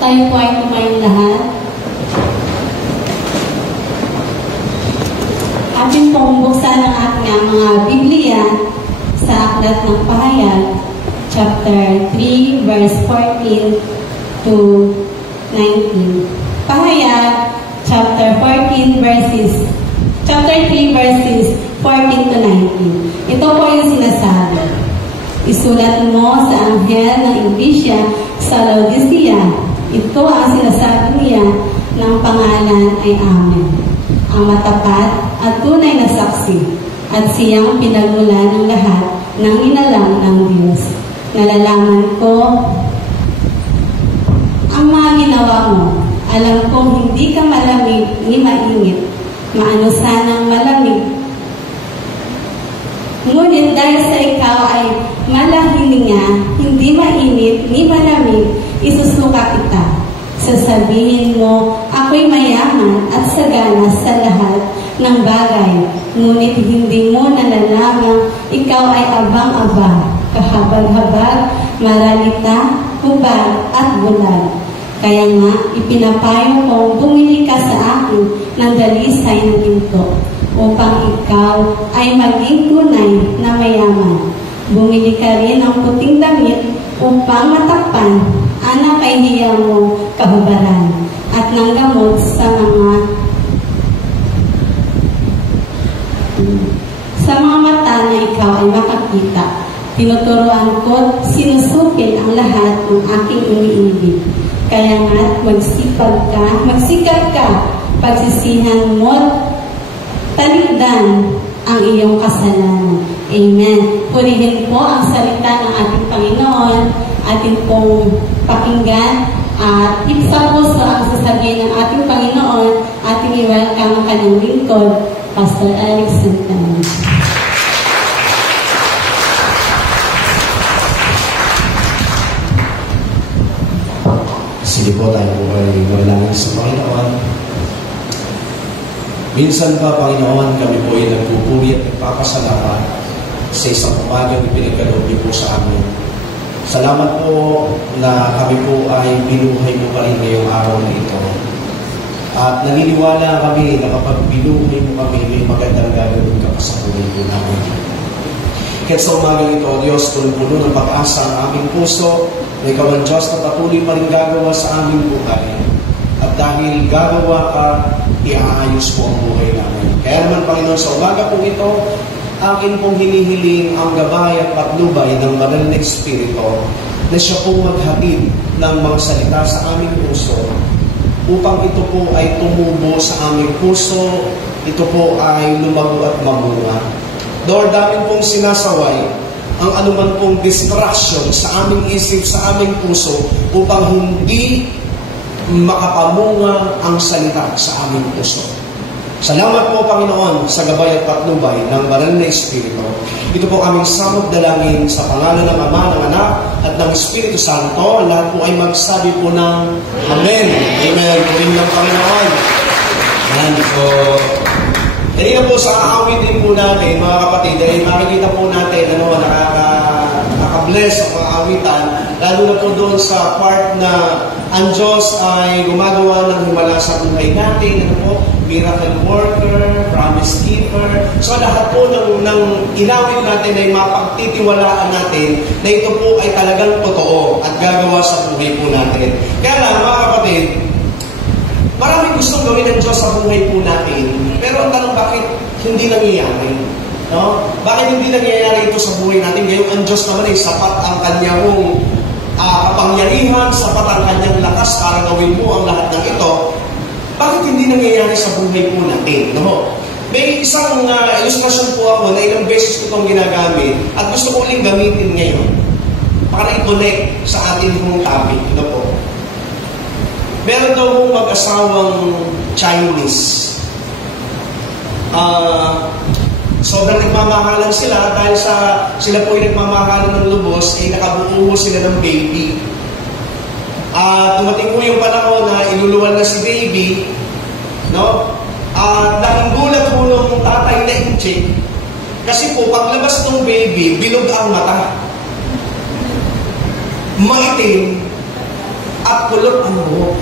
Tayo po ay kumain lahat. Atin pong buksan ang ating mga Biblia sa Aklat ng Pahayag, chapter 3, verse 14 to 19. Pahayag, chapter 3, verses 14 to 19. Ito po yung sinasabi. Isulat mo sa anghel ng Iglesia sa Laodicea. Ito ang sinasabi niya ng pangalan ay Amen. Ang matapat at tunay na saksi at siyang pinagmulan ng lahat ng inalang ng Diyos. Nalalaman ko ang mga ginawa mo. Alam kong hindi ka malamig ni mainit. Maano sanang malamig. Ngunit dahil sa ikaw ay malahilinga, hindi mainit ni malamig, isusuka kita. Sasabihin mo, ako'y mayaman at sagana sa lahat ng bagay. Ngunit hindi mo nalalaman, ikaw ay abang-abang, kahabag-habag, maralita, hubad at bulag. Kaya nga, ipinapayo kong bumili ka sa akin ng dalisay ng ginto upang ikaw ay maging tunay na mayaman. Bumili ka rin ng puting damit upang matakpan ang nakahiya mo kahubaran at ng gamot sa mga mata na ikaw ay makakita. Tinuturuan ko, sinusupin ang lahat ng aking iniibig. Kaya nga, magsikap ka, pagsisihan mo't talikdan ang iyong kasalanan. Amen. Purihin po ang salita ng ating Panginoon, ating pong pakinggan, at isa po sa ang sasabihin ng ating Panginoon, ating i-welcome ang kanyang lingkod, Pastor Alex Santana. Sige po, tayo po ay manalangin sa Panginoon. Minsan pa, Panginoon, kami po ay nagpupuri at nagpapasalamat sa isang umagang ipinagkaloob niyo po sa amin. Salamat po na kami po ay binuhay mo pa rin ngayong araw na ito. At naniniwala kami na kapag binuhay mo kami, may magandang gagawin ka pa sa buhay po namin. Kaya sa umagang ito, Diyos, puno ng pag-asa ang aming puso, may kawan Diyos na patuloy pa rin gagawa sa aming buhay. At dahil gagawa ka, iaayos po ang buhay namin. Kaya naman, Panginoon, sa umaga po ito, akin pong hinihiling ang gabay at patnubay ng Banal na Espiritu na siya pong maghatid ng mga salita sa aming puso upang ito po ay tumubo sa aming puso, ito po ay lumago at mamunga. Lord, damin pong sinasaway ang anuman pong distraction sa aming isip, sa aming puso upang hindi makapamunga ang salita sa aming puso. Salamat po, Panginoon, sa gabay at patnubay ng Banal na Espiritu. Ito po aming samot dalangin sa pangalan ng Ama, ng Anak, at ng Espiritu Santo. Lahat po ay magsabi po ng Amen. Amen. Purihin ng Panginoon. Yan po. Kanina po sa aawitin po natin, mga kapatid, ay makikita po natin, nakaka-bless ang mga awitan, lalo na po doon sa part na ang Diyos ay gumagawa ng himala sa buhay natin, miracle worker, promise keeper. So lahat po ng inawit natin ay mapagtitiwalaan natin na ito po ay talagang totoo at gagawa sa buhay po natin. Kaya lang, mga kapatid, maraming gustong gawin ng Diyos sa buhay po natin. Pero ang tanong, bakit hindi nangyayari? No? Bakit hindi nangyayari ito sa buhay natin? Ngayon, ang Diyos naman ay sapat ang kanyang kapangyarihan, sapat ang kanyang lakas para gawin mo ang lahat ng ito. Bakit hindi nangyayari sa buhay po natin? No? May isang ilustrasyon po ako na ilang beses ko itong ginagamit at gusto ko uling gamitin ngayon para i-connect sa ating pong topic. Ito po. Meron daw pong mag-asawang Chinese. Sobrang nagmamahalan sila dahil sila po ay nagmamahalan ng lubos, ay nakabuo sila ng baby. Dumating po yung panahon na iluluwal na si baby, no? Dahil gulat po nung tatay na incheck, kasi po paglabas ng baby, bilog ang mata. Maitim, at kulot ang buhok.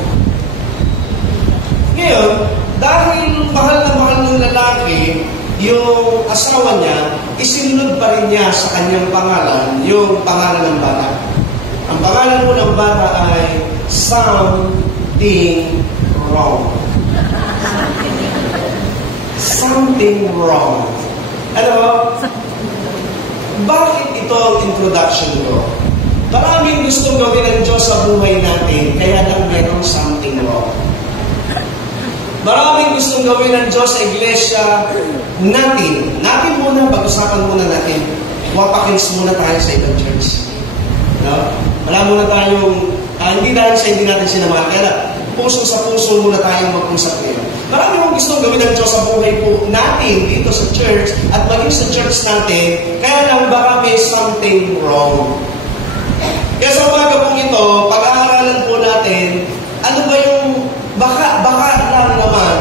Ngayon, dahil mahal na mahal ng lalaki yung asawa niya, isinunod pa rin niya sa kanyang pangalan, yung pangalan ng bata. Ang pangalan mo ng bata ay something wrong. Something wrong. Ano ba? Bakit ito ang introduction ko? Maraming gustong gawin ng Diyos sa buhay natin, kaya lang mayroong something wrong. Maraming gustong gawin ng Diyos sa iglesia natin. Natin muna, pag-usapan muna natin. Wapakins muna tayo sa ibang church. No? Wala muna tayong, hindi dahil sa hindi natin sinamahan. Kaya puso sa puso muna tayong mag-usap ngayon. Marami mong gustong gawin ng Diyos sa buhay po natin dito sa church at maging sa church natin. Kaya lang baka may something wrong. Kaya sa umaga pong ito, pag-aaralan po natin, ano ba yung baka lang naman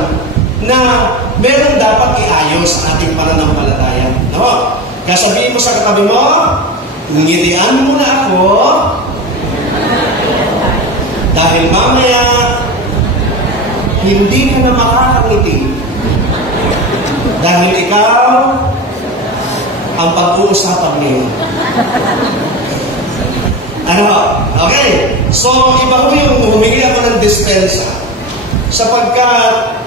na meron dapat iayos sa ating pananampalataya. No? Kaya sabihin mo sa katabi mo, ngitian mo na ako dahil mamaya hindi ka na makakangiti dahil ikaw ang pag-uusapan ngayon. Ano? Okay. So, iba ko yung humingi ako ng dispensa. Sapagkat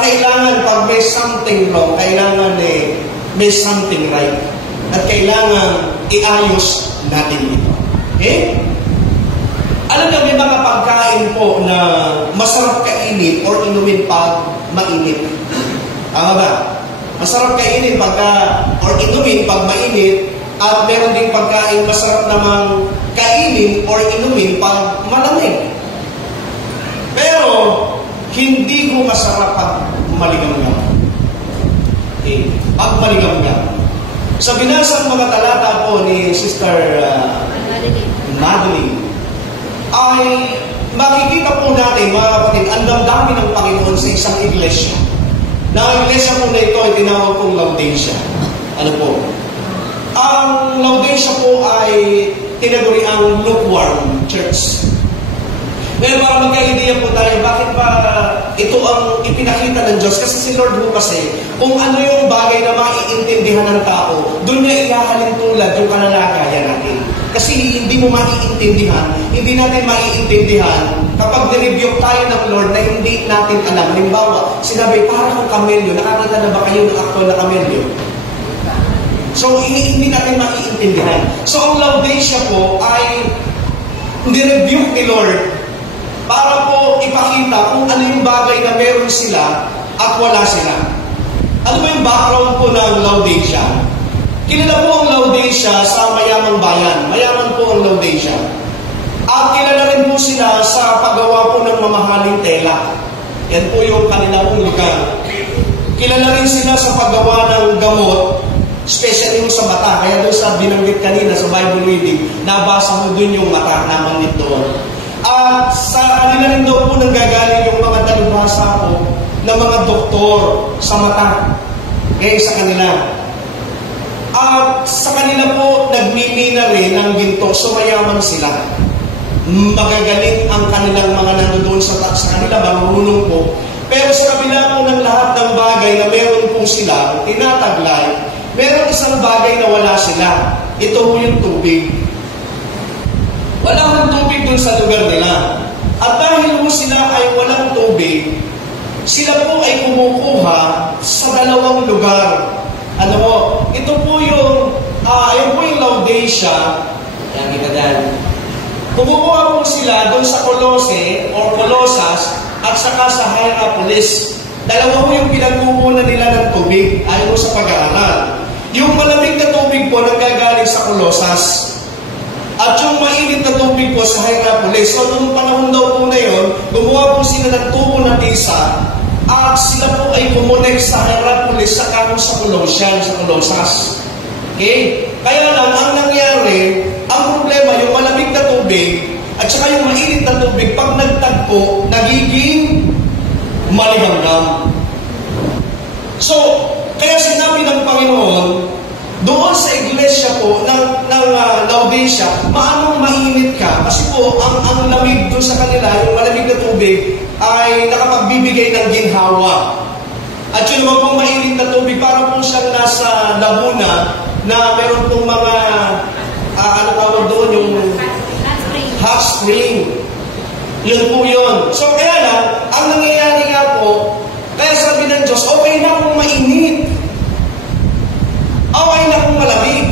kailangan pag may something wrong, kailangan may something right. At kailangan iayos natin ito. Okay? Alam niyo, may mga pagkain po na masarap kainin or inumin pag mainit. Tama ba? Masarap kainin or inumin pag mainit. At meron ding pagkain masarap namang kainin or inumin pag malamig. Pero, hindi ko masarap pag maligamgam. Okay. Pag maligamgam. Sa binasang mga talata po ni Sister Madeline, ay makikita po natin, mga kapatid, ang damdamin ng Panginoon sa isang iglesia. Na ang iglesia po na ito ay tinawag kong Laodicea. Ano po? Ang Laodicea po ay tinaguri ang lukewarm church. Ngayon, para magka-idea po tayo, bakit ba ito ang ipinakita ng Diyos? Kasi si Lord po kasi, kung ano yung bagay na maiintindihan ng tao, doon niya ihahalin tulad yung kanalagayan natin. Kasi hindi mo maiintindihan, hindi natin maiintindihan kapag nirebuke tayo ng Lord na hindi natin alam. Halimbawa, sinabi, para kang kamelyo, nakakita na ba kayo ng aktual na kamelyo? So, hindi natin maiintindihan. So, ang Laodicea po ay nirebuke ni Lord para po ipakita kung ano yung bagay na meron sila at wala sila. Ano ba yung background po ng Laodicea? Kilala po ang Laodicea sa mayamang bayan. Mayaman po ang Laodicea. At kilala rin po sila sa paggawa po ng mamahaling tela. Yan po yung kanilang lugar. Kilala rin sila sa paggawa ng gamot, especially yung sa mata. Kaya doon sa binanggit kanina sa Bible reading, nabasa mo doon yung mata, namanggit doon. At sa kanila rin daw po nanggagaling yung mga dalubhasa po ng mga doktor sa mata. Kaya sa kanila. At sa kanila po, nagmimina rin ng ginto, so mayaman sila. Magagaling ang kanilang mga nandoon sa kanila, marunong po. Pero sa kabila po ng lahat ng bagay na meron po sila, tinataglay, meron isang bagay na wala sila. Ito po yung tubig. Wala ng tubig dun sa lugar nila. At dahil po sila ay walang tubig, sila po ay kumukuha sa dalawang lugar. Ano mo, ito po yung, yung Laodicea, yan kita dyan. Kumukuha po sila doon sa Colossae or Colossus at saka sa Hierapolis. Dalawa po yung pinagkukunan nila ng tubig ayon sa pag-aaral. Yung malamig na tubig po nanggagaling sa Colossus. At yung mainit na tubig po sa Hierapolis. So, noong panahon daw po na yun, gumawa po sila ng tubo na tisa at sila po ay kumonek sa Hierapolis sa Colossus. Okay? Kaya lang, ang nangyari, ang problema, yung malamig na tubig at saka yung mainit na tubig, pag nagtagpo, nagiging maligamgam. So, kaya sinabi ng Panginoon, doon sa iglesia po ng Laodicea, maanong mainit ka? Kasi po, ang lamig doon sa kanila, yung malamig na tubig, ay nakapagbibigay ng ginhawa. At yun naman pong mainit na tubig, para po siyang nasa Laguna, na meron pong mga, ano tawag doon, yung hot spring. Yun po yun. So kaya lang, ang nangyayari nga po, kaya sabi ng Diyos, okay na kung mainit. Okay na kung malamig.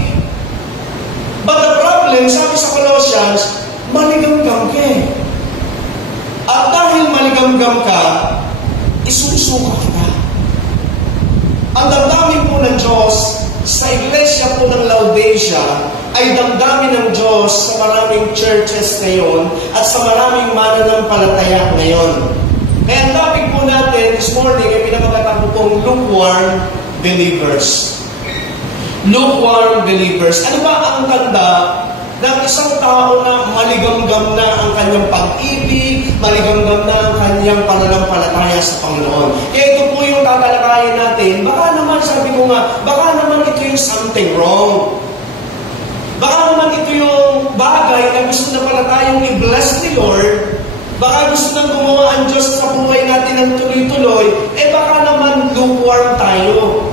But the problem, sabi sa Colossians, maligamgam ka eh. At dahil maligamgam ka, isusuka kita. Ang damdamin po ng Diyos sa iglesia po ng Laodicea ay damdamin ng Diyos sa maraming churches ngayon at sa maraming mananampalataya ngayon. Kaya ang topic po natin this morning ay pinamagatan ko pong lukewarm believers. Lukewarm believers. Ano ba ang tanda ng isang tao na maligamgam na ang kanyang pag-ibig, maligamgam na ang kanyang pananampalataya sa Panginoon? Kaya ito po yung tatalakayin natin. Baka naman, sabi ko nga, baka naman ito yung something wrong. Baka naman ito yung bagay na gusto na pala tayong i-bless ni Lord. Baka gusto nang gumawa ang Diyos sa buhay natin ng tuloy-tuloy. Baka naman lukewarm tayo.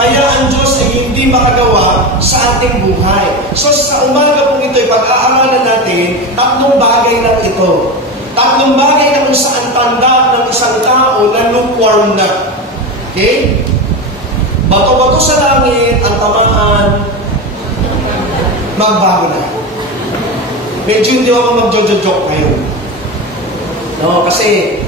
Kaya ang Diyos ay hindi makagawa sa ating buhay. So sa umaga pong ito, pag-aaralan natin, tatlong bagay lang ito. Tatlong bagay na kung saan tanda ng isang tao na lukewarm na. Okay? Bato-bato sa langit, ang tamaan, magbago na. Medyo hindi ako mag-joke ngayon. No, kasi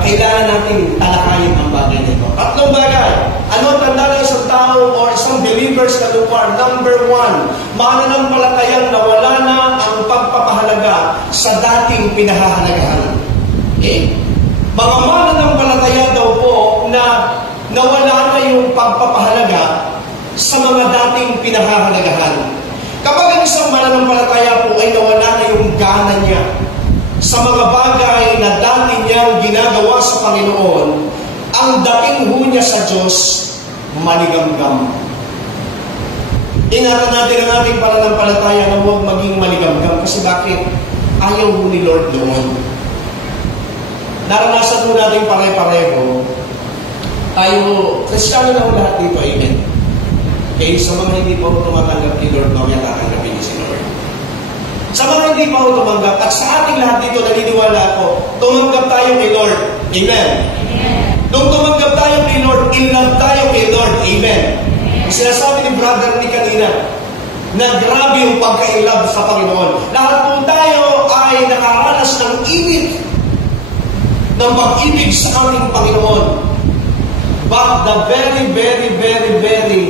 kailangan natin talakayin ang bagay nito. Tatlong bagay. Ano ang tanda ng isang tao o isang believers na lukewarm? Number 1, mananampalatayang nawala na ang pagpapahalaga sa dating pinahahalagahan. Okay? Mga mananampalataya daw po na nawala na yung pagpapahalaga sa mga dating pinahahalagahan. Kapag ang isang mananampalataya po ay nawala na yung gana niya sa mga bagay na dati niyang ginagawa sa Panginoon, ang dating ho niya sa Diyos, maligamgam. Ingatan natin ang ating pananampalataya na huwag maging maligamgam. Kasi bakit? Ayaw ho ni Lord doon. Naranasan ho natin pare-pareho. Tayo, Kristiyano na ho lahat dito, amen. Okay, sa mga hindi pa ho tumatanggap ni Lord, mamaya tatanggapin niyo si Lord. Sa mga hindi pa ho tumanggap, at sa ating lahat dito, naniniwala ko, tumanggap tayo kay Lord. Amen. Nung tumanggap tayo kay Lord, in-love tayo kay Lord. Amen. Ang sinasabi ni brother ni kanina, na grabe yung pagka-in-love sa Panginoon. Lahat po tayo ay nakaranas ng init ng pag-ibig sa ating Panginoon. But the very, very, very, very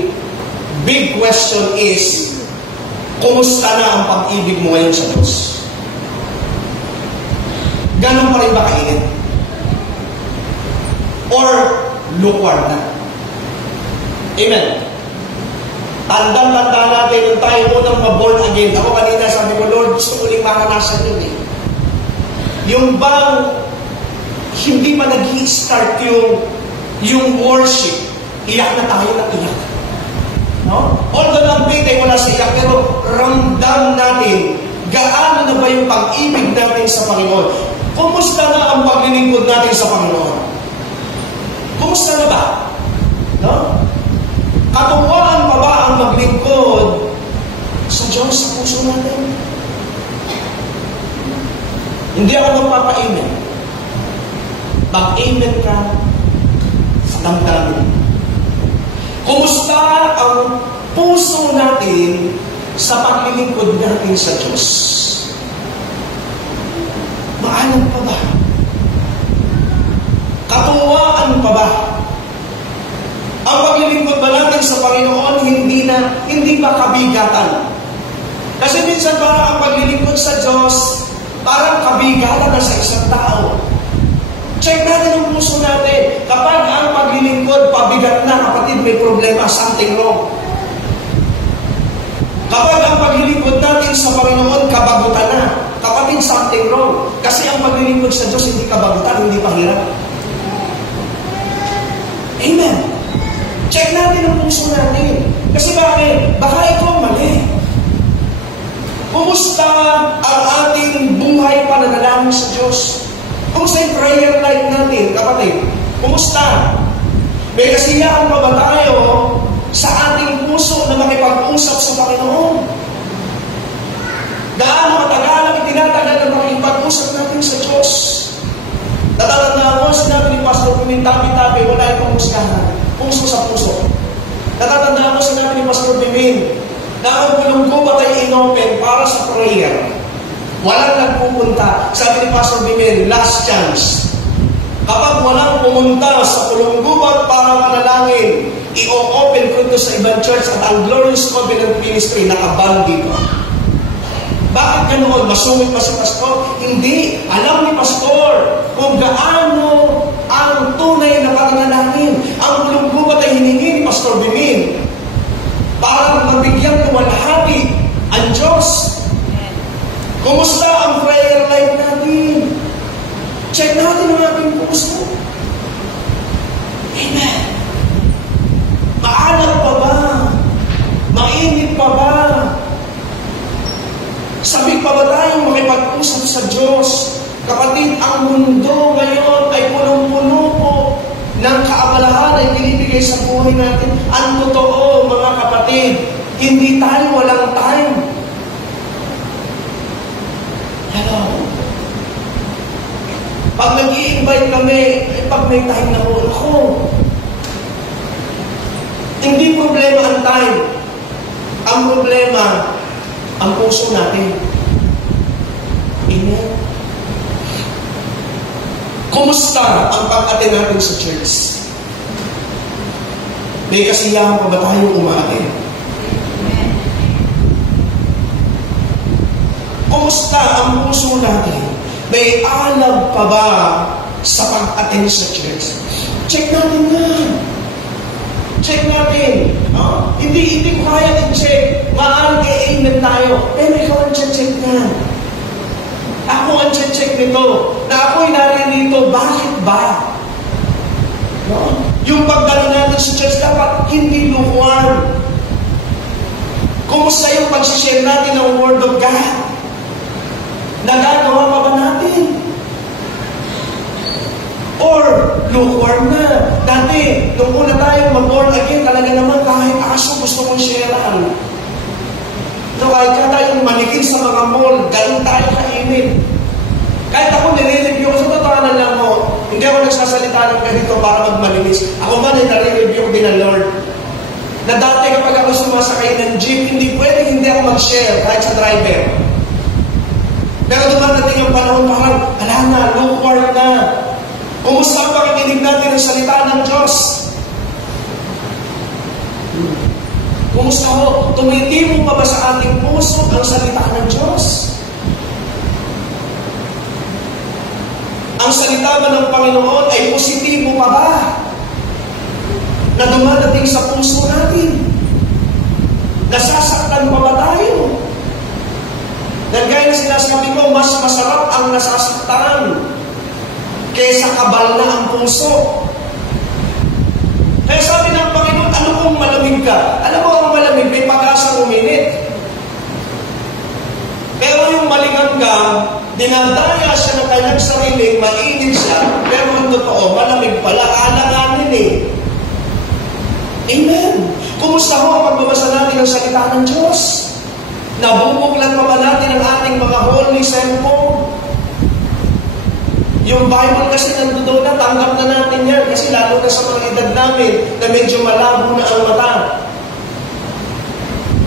big question is, kumusta na ang pag-ibig mo ngayon sa Diyos? Ganon pa rin ba kainit? Or lukewarm na? Amen. Tandang-tanda natin nung tayo unang ma-born again. Ako kanina sabi ko, Lord, gusto ko uling maranasan yun eh. Yung bang hindi pa nag-i-start yung worship, iyak na tayo na iyak. No? Although ang faith ay wala sa iyak, pero ramdam natin gaano na ba yung pag-ibig natin sa Panginoon. Kumusta na ang paglilingkod natin sa Panginoon? Kumusta na ba? No? Katuwaan pa ba ang maglingkod sa Diyos sa puso natin? Hindi ako magpapa-amen. Mag-amen ka sa damdamin. Kumusta ang puso natin sa paglilingkod natin sa Diyos? Maalam pa ba? Katuwaan pa ba? Ang paglilingkod ba natin sa Panginoon hindi ba kabigatan? Kasi minsan parang ang paglilingkod sa Diyos parang kabigatan na sa isang tao. Check natin yung puso natin. Kapag ang paglilingkod pabigat na, kapatid, may problema, something wrong. Kapag ang paglilingkod natin sa Panginoon kabagutan na, kapatid, something wrong. Kasi ang paglilingkod sa Diyos hindi kabagutan, hindi pahirap. Amen. Check natin ang puso natin. Kasi bakit? Baka ito mali. Kumusta ang ating buhay pananalangin sa Diyos? Kumusta yung prayer life natin, kapatid? Kumusta? May kasiyahan pa ba tayo sa ating puso na makipag-usap sa Panginoon? Gaano katagal ang itinatagal na makipag-usap natin sa Diyos? Natatandaan ko, sinabi ni Pastor Bimin, tabi-tabi, wala itong husgahan. Puso sa puso. Natatandaan ko, sinabi ni Pastor Bimin, na ang bulong-gubat ay inopen para sa prayer. Walang nagpupunta. Sabi ni Pastor Bimin, last chance. Kapag walang pumunta sa bulong-gubat para manalangin, i-open ko ito sa ibang church at ang Glorious Covenant Ministry nakabang dito. Bakit ganoon? Masungit pa si Pastor? Hindi. Alam ni Pastor kung gaano ang tunay na pananalangin. Ang bulong-gubat ay hiningi ni Pastor Bimin para mabigyan luwalhati ang Diyos. Kumusta ang prayer life natin? Check natin ang ating puso. Amen. Maalat pa ba? Mainit pa ba? Sabik pa ba tayong makipag-usap sa Diyos? Kapatid, ang mundo ngayon ay punong-puno po ng kaabalahan ay binibigay sa buhay natin. Ang totoo, mga kapatid, hindi tayo walang time. Hello? Pag nag-i-invite kami, pag may time na po, ako, hindi problema ang time. Ang problema, ang puso natin. Amen? Kumusta ang pag-attend natin sa church? May kasiyahan pa ba tayong umaattend? Kumusta ang puso natin? May alam pa ba sa pag-attend sa church? Check natin na. Check natin. Hindi ko kaya i-check. Maaari i-amen tayo. Pero ikaw ang check na. Ako ang check nito. Na ako'y narinito. Bakit ba? No? Yung pagdalo natin sa church dapat hindi lukuan. Kumusta yung pag-share natin ng Word of God? Nagagawa pa ba natin? Or lukewarm na. Dati, nung una tayong mag-born again, talaga naman kahit aso gusto mong sharean. So, kahit ka tayong manikin sa mga mall, ganun tayo kainit. Kahit ako nire-review ko, sa totohanan lang mo, hindi ako nagsasalita ng ganito para magmalinis. Ako man ay nare-review din ng Lord. Na dati kapag ako sumasakay ng jeep, hindi pwede hindi ako mag-share kahit sa driver. Pero dumadating yung panahon parang, ala na, lukewarm na. Kumusta ang pakikinig natin ng salita ng Diyos? Kumusta ho? Tumitimo pa ba sa ating puso ang salita ng Diyos? Ang salita ba ng Panginoon ay positibo pa ba? Na dumadating sa puso natin? Nasasaktan pa ba tayo? Dahil gaya na sinasabi ko, mas masarap ang nasasaktan kaysa kabal na ang puso. Kaya sabi ng Panginoon, ano kung malamig ka? Alam mo ang malamig, may pag-asang uminit. Pero yung maliganggang, dinadaya siya ng kanyang sarili, mainit siya, pero ang totoo, malamig pala, alanganin eh. Amen. Kumusta ho ang pagbabasa natin ng salita ng Diyos? Nabubuklan pa ba natin ang ating mga holy cellphone? Yung Bible kasi nandoon na, tanggap na natin yan kasi lalo na sa mga edad namin na medyo malabo na ang mata.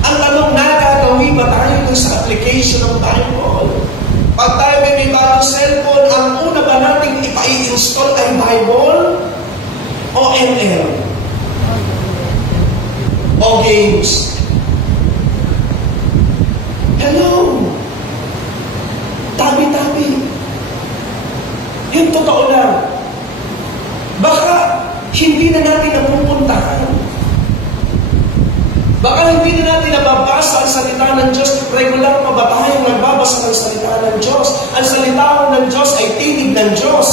Ang tanong, nakagawi ba tayo dun sa application ng Bible? Pag tayo may bagong cellphone, ang una ba natin ipa-install ay Bible o ML? O games? Hello? Tabi-tabi. Yung totoo lang. Baka hindi na natin napupuntahan. Baka hindi na natin nababasa ang salita ng Diyos. Regular pa ba tayong nagbabasa ng salita ng Diyos? Ang salita ng Diyos ay tinig ng Diyos.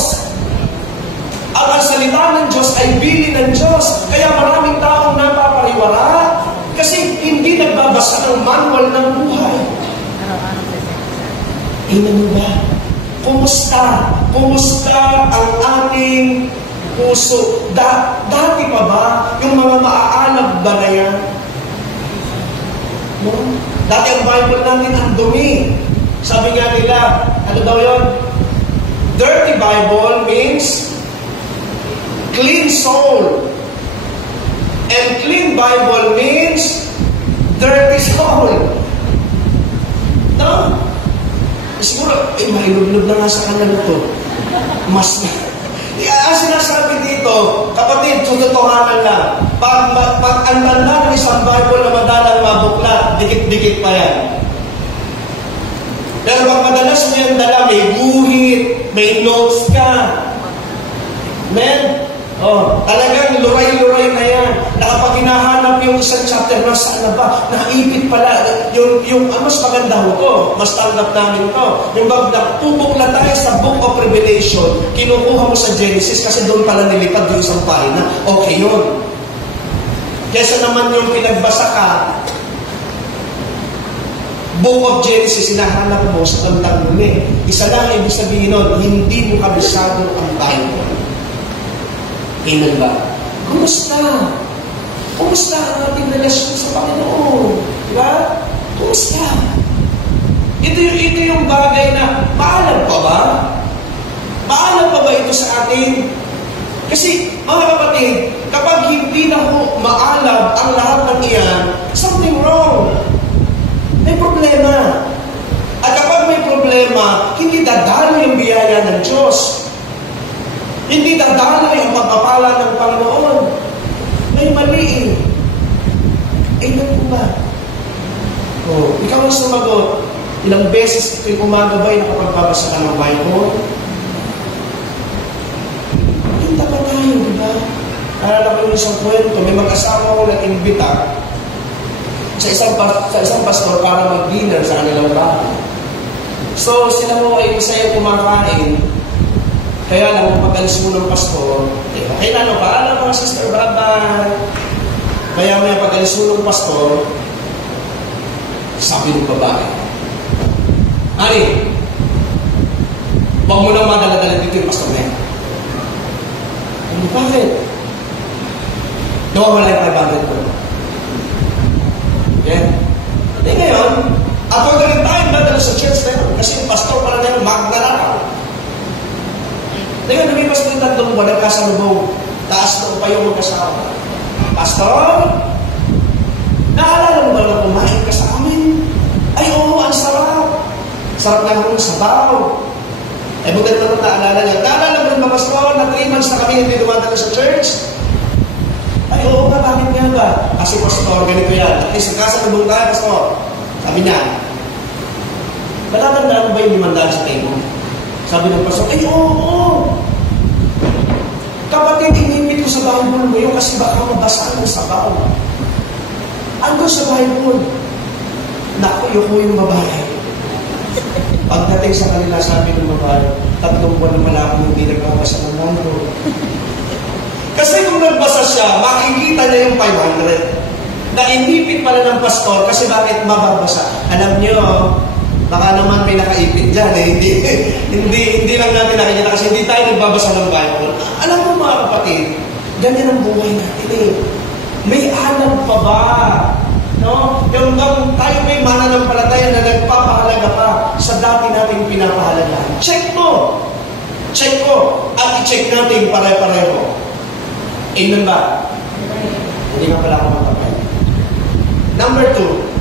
At ang salita ng Diyos ay bili ng Diyos. Kaya maraming taong napapariwara kasi hindi nagbabasa ng manual ng buhay. Amen ba? Kumusta? Kumusta ang ating puso? Dati pa ba yung mga maaalab ba na yan? No? Dati ang Bible natin ang dumi. Sabi nga nila, ano daw yun? Dirty Bible means clean soul. And clean Bible means dirty soul. No? Siguro, mahilog-log na nga sa kanila to. Mas na. Ang sinasabi dito, kapatid, tututuhanan lang. Pag ang tanda ng isang Bible na madalang mabuklat, dikit-dikit pa yan. Pero pag madalas mo yung dala, may guhit, may notes ka. Amen? Talagang luray-luray na yan. Kapag hinahanap yung isang chapter, nasaan na ba? Naipit pala. Mas maganda ho to. Mas tanggap namin to. Yung pupukla tayo sa Book of Revelation, kinukuha mo sa Genesis kasi doon pala nilipad yung isang pahina. Okay yun. Kesa naman yung pinagbasa ka, Book of Genesis, hinahanap mo sa tandang muli. Isa lang ibig sabihin nun, hindi mo kabisado ang Bible. Amen ba? Kumusta? Kumusta ang ating relasyon sa Panginoon? Diba? Kumusta? Ito yung bagay na, paalam pa ba? Paalam pa ba ito sa atin? Kasi, mga kapatid, kapag hindi na maalab ang lahat ng iyan, something wrong. May problema. At kapag may problema, hindi dadalo yung biyaya ng Diyos. Hindi dadalo yung pagpapala ng Panginoon. May mali. Amen po ba? Ikaw ang sumagot. Ilang beses ito'y umagabay na kapag-babasa ka ng Bible? Hinta pa tayo, di ba? Naalala ko yung isang kwento, may mag-asawa ko na imbita sa isang pastor para mag-dinner sa kanilang bahay. So, sila mo ay masaya kumakain. Kaya lang, pag-alis mo ng pastor, okay na, paalam mga sister, bye-bye. Kaya may pag-alis mo ng pastor, sabi ng babae, Ani, huwag mo nang madala-dala dito yung pastor na yan. Bakit? Nawawala yung 500 ko. Yeah. Hindi ngayon, ako ganun tayo dadala sa church na yun. Kasi yung pastor pala na yun, magdala. Ngayon, lumipas ko yung tatlong buwan, nagkasalubong. Taas na pa yung magkasawa. Pastor, naalala mo ba na kumain ka sa amin? Ay, oo, ang sarap. Sarap na akong sabaw. Eh, bukat naman naalala niya. Naalala mo rin ba, Pastor, na 3 months na kami hindi dumadala sa church? Ay, oo nga, bakit nga ba? Kasi, Pastor, ganito yan. At least, nagkasalubong tayo, Pastor. Sabi niya, natatandaan mo ba yung 500 sa table? Sabi ng pastor, ay, oo. Kapatid, inipit ko sa Bible mo yun kasi baka mabasaan ng sabaw. Ano sa Bible? Naku, yung babae. Pagdating sa kanila, sabi ng babae, 3 buwan na malaki hindi nagbabasa ng Bible. Kasi kung nagbasa siya, makikita niya yung 500. Na inipit pala ng pastor kasi bakit mababasa? Alam niyo, baka naman may nakaipit dyan eh. Hindi lang natin nakikita kasi hindi tayo nagbabasa ng Bible. Alam mo mga kapatid, ganyan ang buhay natin eh. May alam pa ba? No? Yung tayo may mananampalataya na nagpapahalaga pa sa dati nating pinapahalagaan. Check mo! Check ko! At i-check natin pare-pareho. Amen ba? Hindi nga pala ako matapay. Number 2.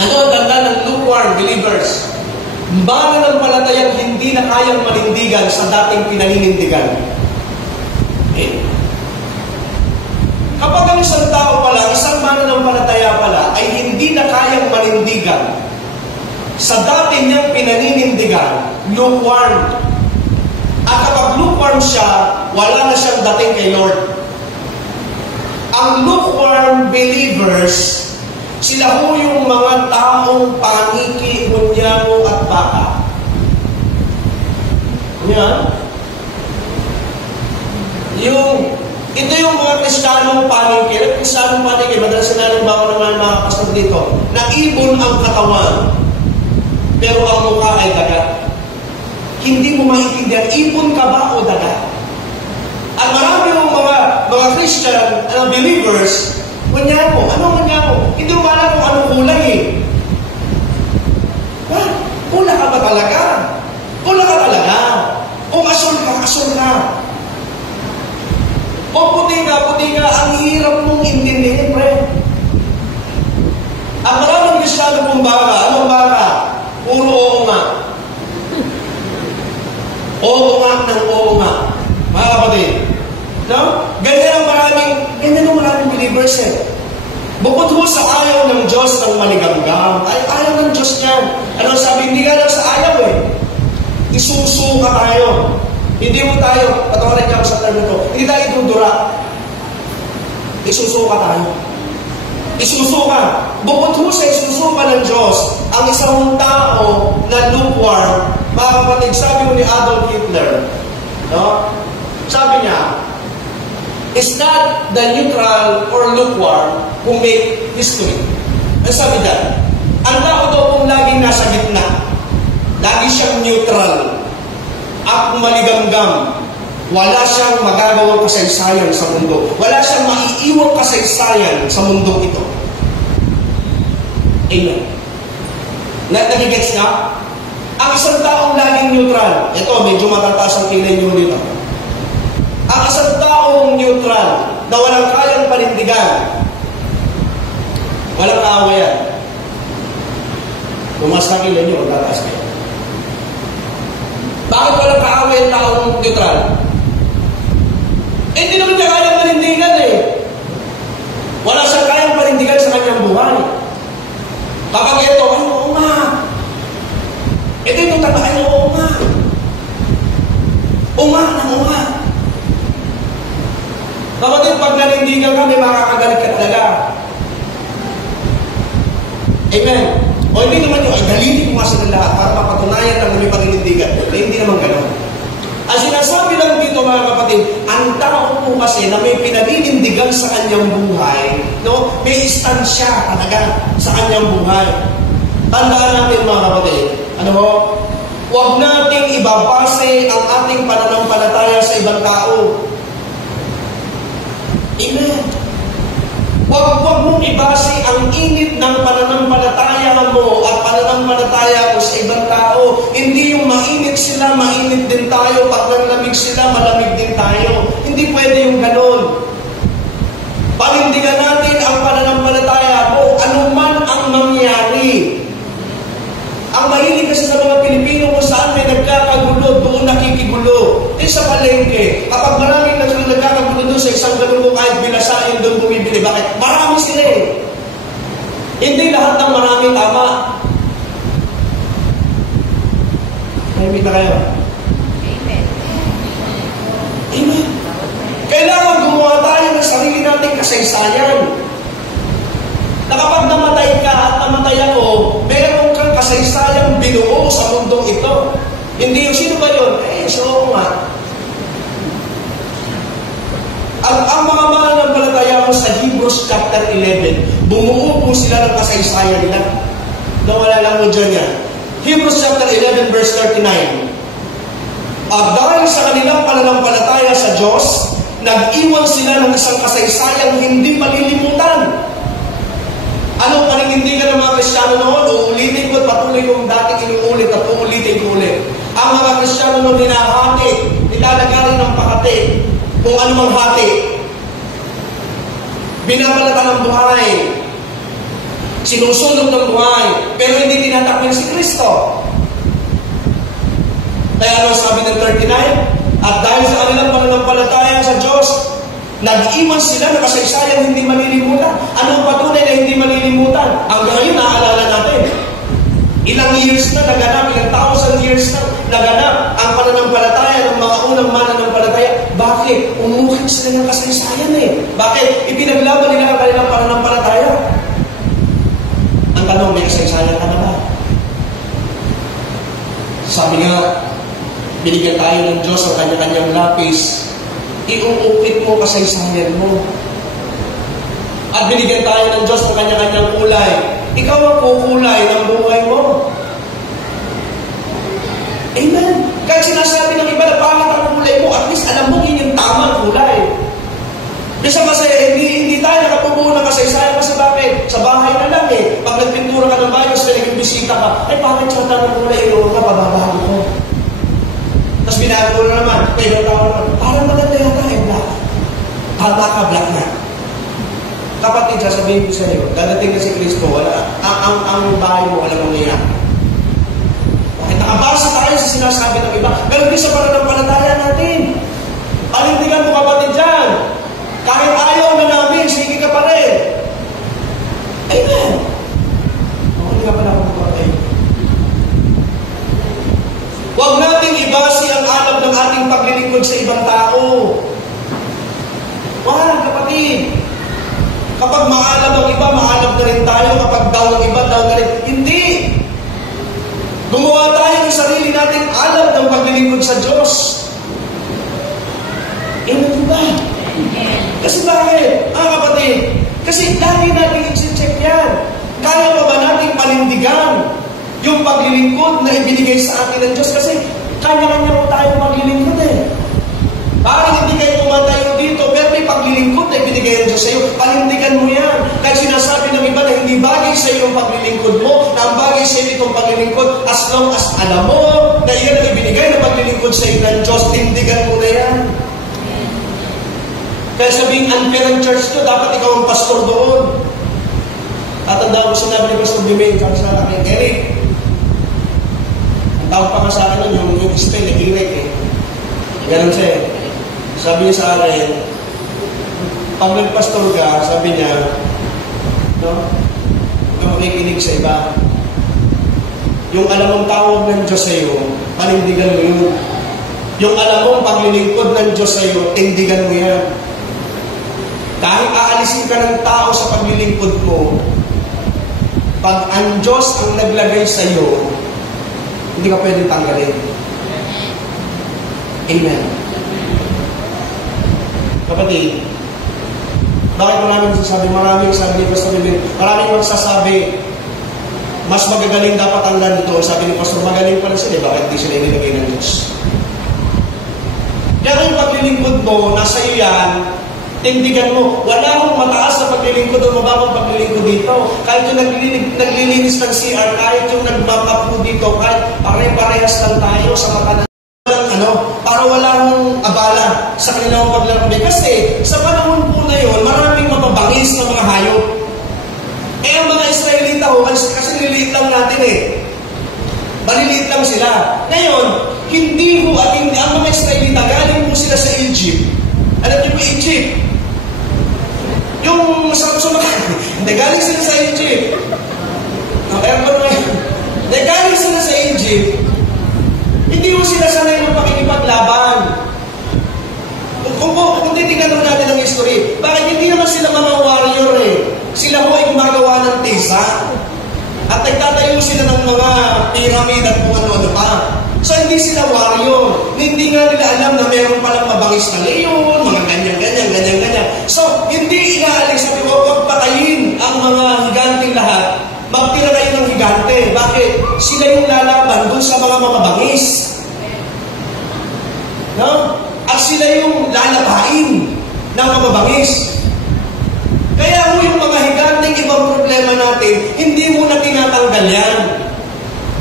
Ano ang tanda ng lukewarm believers? Mananampalatayang hindi na kayang manindigan sa dating pinaninindigan. Okay. Kapag ang isang tao pala, isang mananampalataya pala, ay hindi na kayang manindigan sa dating niyang pinaninindigan, lukewarm. At kapag lukewarm siya, wala na siyang dating kay Lord. Ang lukewarm believers, sila ho yung mga taong paniki, bunyago at baka. Yan. Ito yung mga Kristiyanong paniki. Kristiyanong paniki, madalas sinalimbawa naman mga pastor dito, na ibon ang katawan. pero ang mukha ay daga. Hindi mo maintindihan, ipon ka ba o daga? At marami yung mga Christian believers, manyako, hindi mo alam kung anong kulay eh. Ha? Pula ka ba talaga? Pula ka talaga. Kung asul ka. O puti ka, ang hirap mong intindihin, pre. Ang maraming Kristiyano pong baka, anong baka? Puro oo nga. Oo nga ng oo nga. Mga kapatid. No? Ganyan ang maraming believers eh. Bukod ho sa ayaw ng Diyos ng maligamgam, ay ayaw ng Diyos niyan. Ano sabi, hindi nga lang sa ayaw eh. Isusuka tayo. Hindi mo tayo, patawarin niya ako sa term ito, hindi tayo dudura. Isusuka tayo. Isusuka. Bukod ho sa isusuka ng Diyos, ang isang tao na lukewarm, mga kapatid, sabi mo ni Adolf Hitler, no? Sabi niya, it's not the neutral or lukewarm who make history. Ang sabi niya, ang tao daw kung laging nasa gitna, lagi siyang neutral at maligamgam, wala siyang magagawang kasaysayan sa mundo. Wala siyang maiiwang kasaysayan sa mundong ito. Amen. Nagigets na? Ang isang taong laging neutral, ito, medyo matataas ang kilay nyo dito. Ang isang taong neutral na walang kayang panindigan, walang kaawa yan. Tumas na kilay nyo, tataas kayo. Bakit walang kaawa yung taong neutral? Hindi naman niya kayang panindigan eh. Wala siyang kayang panindigan sa kanyang buhay. Kapag ito, ay oo nga. Ito yung tataan niyo, oo nga. Oo nga. Kapatid, pag nanindigan ka, may makakagalit ka talaga. Amen. O hindi naman yung, ay galitin ko nga sa lahat para mapatunayan lang na may paninindigan. Hindi naman gano'n. Ang sinasabi lang dito mga kapatid, ang tao po kasi na may pinaninindigan sa kanyang buhay, no? May istansya talaga sa kanyang buhay. Tandaan natin mga kapatid, huwag nating ibabase ang ating pananampalataya sa ibang tao. Amen. Huwag mong ibase ang init ng pananampalataya mo at pananampalataya mo sa ibang tao. Hindi yung mainit sila, mainit din tayo. Pag nanlamig sila, malamig din tayo. Hindi pwede yung ganon. Panindigan natin ang pananampalataya mo, anuman ang mangyari. Ang mahilig kasi sa mga Pilipino kung saan may nagkakagulo, doon nakikigulo. Sa palengke, kapag maraming nagkakagulo doon sa isang galulo, kahit binasain doon bumibili. Bakit? Marami sila eh. Hindi lahat ng marami tama. Mahimik na kayo. Amen. Amen. Kailangan gumawa tayo ng sarili nating kasaysayan. Na kapag namatay ka at namatay ako, meron kang kasaysayang binuo sa mundong ito. Hindi yung sino ba yun? So nga. Ang mga mananampalataya mo sa Hebrews chapter 11, bumuo po sila ng kasaysayan nila. Nawala lang mo dyan yan. Hebrews chapter 11 verse 39. At dahil sa kanilang pananampalataya sa Diyos, nag-iwan sila ng isang kasaysayang hindi malilimutan. Anong paninindigan ng mga Kristiyano noon? Uulitin ko at patuloy kong dati inuulit at uulitin ko ulit. Ang mga Kristiyano noon hinahati, nilalagarin ng pakati, kung anumang hati. Binabalatan ng buhay, sinusulog ng buhay, pero hindi tinatakbil si Kristo. Kaya ano sabi ng 39? At dahil sa kanilang pananampalataya sa Diyos, nag-iwan sila na kasaysayang hindi malilimutan. Anong patunay na hindi malilimutan? Hanggang ngayon, naaalala natin. Ilang years na naganap, ilang 1,000 years na naganap ang pananampalataya ng mga unang mananampalataya. Bakit? Umukit sila ng kasaysayan eh. Bakit? Ipinaglaban nila ang kanilang pananampalataya. Ang tanong, may kasaysayan ka na ba? Sabi nga, binigyan tayo ng Diyos ang kanya-kanyang lapis. Iuukit mo kasaysayan mo. At binigyan tayo ng Diyos ng kanya-kanyang kulay. Ikaw ang kukulay ng buhay mo. Amen. Kahit sinasabi ng iba na pangit ang kulay mo, at least alam mo yun yung tamang kulay. Bisa kasi hindi tayo nakatubuo ng kasaysayan kasi bakit? Sa bahay na lang eh. Pag nagpintura ka ng bahay, kasi nag-imbisita ka, ay pangit siya ng kulay, inuwa ka, pababago ko. Tapos binago na naman, kaya tao naman, parang maganda yata eh, black. Tama ka, black na. Kapatid, sasabihin ko sa iyo, dadating na si Kristo, ang bahay mo, alam mo niya. Bakit nakabasa tayo sa sinasabi ng iba? Ganun din sa pananampalataya natin. Panindigan mo kapatid dyan. Kahit ayaw na namin, sige ka pa rin. Amen. Hindi ka pa na kapatid. Huwag nating ibasi ang alab ng ating paglilingkod sa ibang tao. Wag, kapatid. Kapag maalab ang iba, maalab na rin tayo. Kapag down ang iba, down na rin. Hindi. Gumawa tayo ng sarili nating alab ng paglilingkod sa Diyos. Ano ba? Kasi bakit? Kapatid, kasi lagi natin i-check yan. Kaya pa ba natin panindigan yung paglilingkod na ibinigay sa atin ng Diyos? Kasi kanya-kanya mo tayo paglilingkod eh. Parang hindi kayo kumatayo dito, pero may paglilingkod na ibinigay ng Diyos sa iyo. Panindigan mo yan. Kahit sinasabi ng iba na hindi bagay sa iyo ang paglilingkod mo, na ang bagay sa iyo itong paglilingkod, as long as alam mo na iyan ang ibinigay na paglilingkod sa iyo ng Diyos, tindigan mo na yan. Kaya sabing unfair ang church ko, dapat ikaw ang pastor doon. Tatanda ko sinabi ni Pastor Bimeng, sabi sa akin, Eric, ang tawag pa nga sa akin nun, yung spell, Eric eh. Ganun siya eh. Sabi niya sa akin, pag nagpastor ka, sabi niya, no, makikinig sa iba. Yung alam mong tawag ng Diyos sa iyo, panindigan mo yun. Yung alam mong paglilingkod ng Diyos sa iyo, tindigan mo yan. Kahit aalisin ka ng tao sa paglilingkod mo, pag ang Diyos ang naglagay sa iyo, hindi ka pwedeng tanggalin. Amen. Kapatid, bakit maraming magsasabi? Maraming sabi ni Pastor Bimeng, maraming magsasabi, mas magagaling dapat ang ganito. Sabi ni Pastor, magaling pala sila, bakit di sila inilagay ng Diyos? Kaya yung paglilingkod mo, nasa iyo yan, tindigan mo. Wala akong mataas na paglilingkod o mababang paglilingkod dito. Kahit yung naglilinis ng CR, kahit yung nagmamap po dito, kahit pare-parehas lang tayo sa mata para walang abala sa kanilang paglalakbay. Kasi sa panahon po na yun, maraming mababangis na mga hayop. Eh ang mga Israelita ho, kasi nililiit lang natin eh. Maliliit lang sila. Ngayon, hindi ho at hindi, ang mga Israelita, galing po sila sa Egypt. Alam niyo po Egypt? Yung hindi, galing sila sa Egypt. Hindi, galing sila sa Egypt. Hindi mo sila sanay ng pakikipaglaban. Kung titignan natin ang history, bakit hindi naman sila mga warrior eh? Sila mo ay gumagawa ng tisa. At nagtatayo sila ng mga pyramid at kung ano-ano pa. So hindi sila warrior. Hindi nga nila alam na meron palang mabangis na leon, mga ganyan. So hindi inaalis at huwag patayin ang mga higanting lahat. Magtira kayo ng higante. Bakit? Sila yung lalaban doon sa mga mababangis. No? At sila yung lalabain ng mababangis. Kaya mo yung mga higanteng ibang problema natin, hindi mo na tinatanggal yan.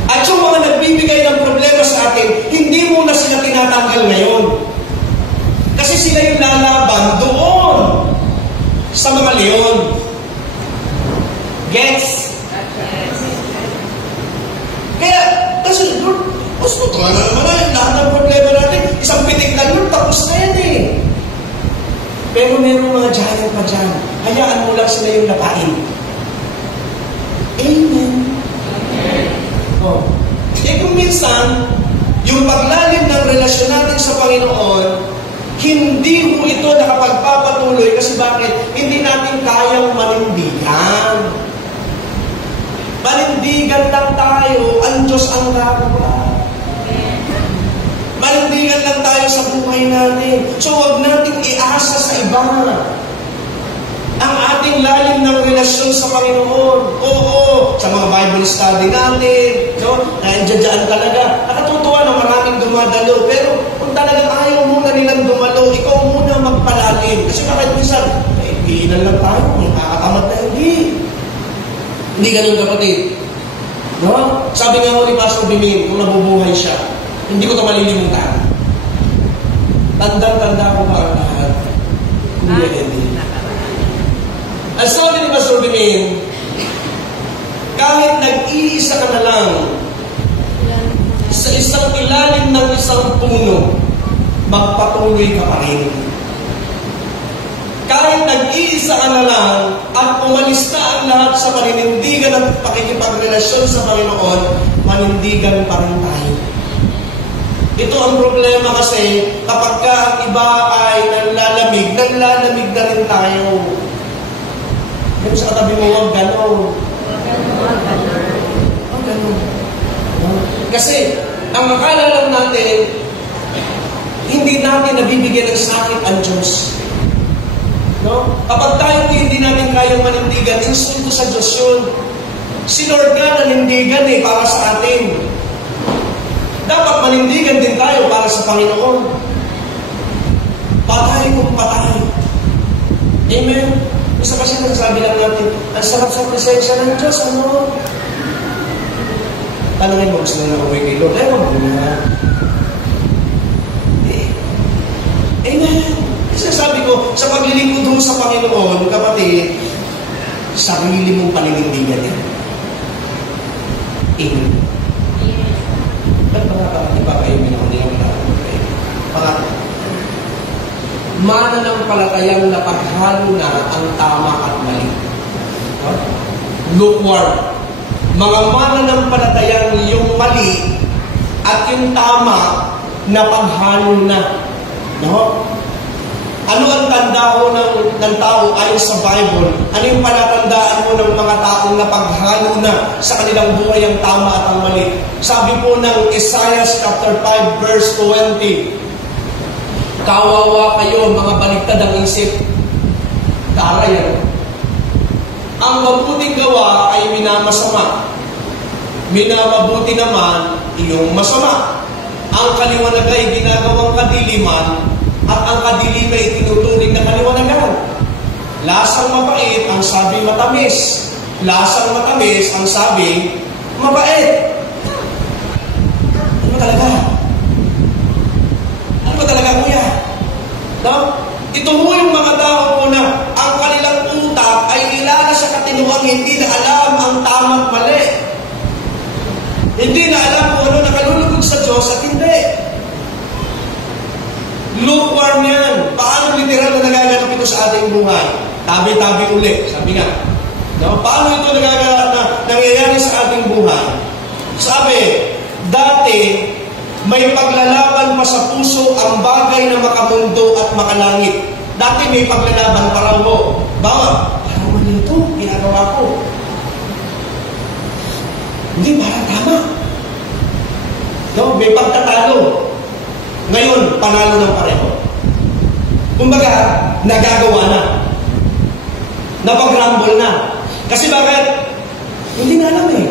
At yung mga nagbibigay ng problema sa atin, hindi mo na sila tinatanggal ngayon. Kasi sila yung lalaban doon sa mga leon. Gets? Kaya, kasi, Lord, mas ito na naman na, lahat ng problema natin, isang pitik na yun, tapos na yan eh. Pero meron mga giant pa dyan, hayaan mo lang sila yung napain. Amen. Oh. Eh kung minsan, yung paglalim ng relasyon natin sa Panginoon, hindi mo ito nakapagpapatuloy kasi bakit? Hindi natin kayang manindigan. Manindigan lang tayo, ang Diyos ang gagawa. Manindigan lang tayo sa buhay natin. So huwag natin iasa sa iba. Ang ating lalim ng relasyon sa Panginoon. Oo, sa mga Bible study natin, no? Nandiyan talaga. Nakatutuwa na dumadalo. Pero kung talagang ayaw muna nilang dumalo, ikaw muna magpalalim. Kasi kahit minsan, iinan lang tayo, nakakatamad na hindi ganun kapatid. No? Sabi nga ni Pastor Bimin, kung nabubuhay siya, hindi ko ito malilimutan. Tanda-tanda ko ba ang lahat? Hindi. Ang sabi ni Pastor Bimin, kahit nag-iisa ka na lang sa isang ilalim ng isang puno, magpatuloy ka pa rin. Kahit nag-iisa ka na lang at umalis na ang lahat sa paninindigan at pakikipagrelasyon sa Panginoon, manindigan pa rin tayo. Ito ang problema kasi kapag ka ang iba ay nanlalamig na rin tayo. Kaya sa katabi mo, huwag gano'n. Huwag gano'n. Kasi ang akala lang natin, hindi natin nabibigyan ng sakit ang Diyos. No? Kapag tayo hindi namin kayang manindigan, insulto sa Diyos yun. Si Lord nga nanindigan para sa atin. Dapat manindigan din tayo para sa Panginoon. Patay kung patay. Amen? Isa kasi nagsabi lang natin, ang sarap sa presensya ng Diyos, ano? Tanungin mo, gusto na uwi kay Lord. Ewan mo na. Amen? Kasi sabi ko, sa paglilingkod mo sa Panginoon, kapatid, sarili mong paninindigan yan. Amen. Ba't mga kapatid ba kayo hindi naman natin? Pangatlo, mananampalatayang napaghalo na ang tama at mali. Lukewarm. Mga mananampalatayang yung mali at yung tama napaghalo na. No? Ano ang tanda ho ng tao ayon sa Bible? Ano yung palatandaan mo ng mga taong napaghalo na sa kanilang buhay ang tama at ang mali? Sabi po ng Isaiah chapter 5 verse 20, kawawa kayo, mga baligtad ang isip. Taray yan. Ang mabuting gawa ay minamasama. Minamabuti naman iyong masama. Ang kaliwanag ay ginagawang kadiliman, at ang kadiliman ay tinuturing na kaliwanagan. Lasang mapait, ang sabi matamis. Lasang matamis, ang sabi mabait. Ano ba talaga? Ano ba talaga, kuya? No? Ito mo yung mga tao po na ang kanilang utak ay nilala sa katinuang hindi na alam ang tama at mali. Hindi na alam kung ano nakalulugod sa Diyos at hindi. Lukewarm yan. Paano literal na nagaganap ito sa ating buhay? Tabi-tabi uli, sabi nga. No? Paano ito nangyayari sa ating buhay? Sabi, dati, may paglalaban pa sa puso ang bagay na makamundo at makalangit. Dati may paglalaban para mo. Bawa, parang mali ito, ginagawa ko. Hindi, parang tama. No? May pagtatalo. Ngayon, panalo ng pareho. Kumbaga, nagagawa na. Napag-rumble na. Kasi bakit? Hindi na alam eh.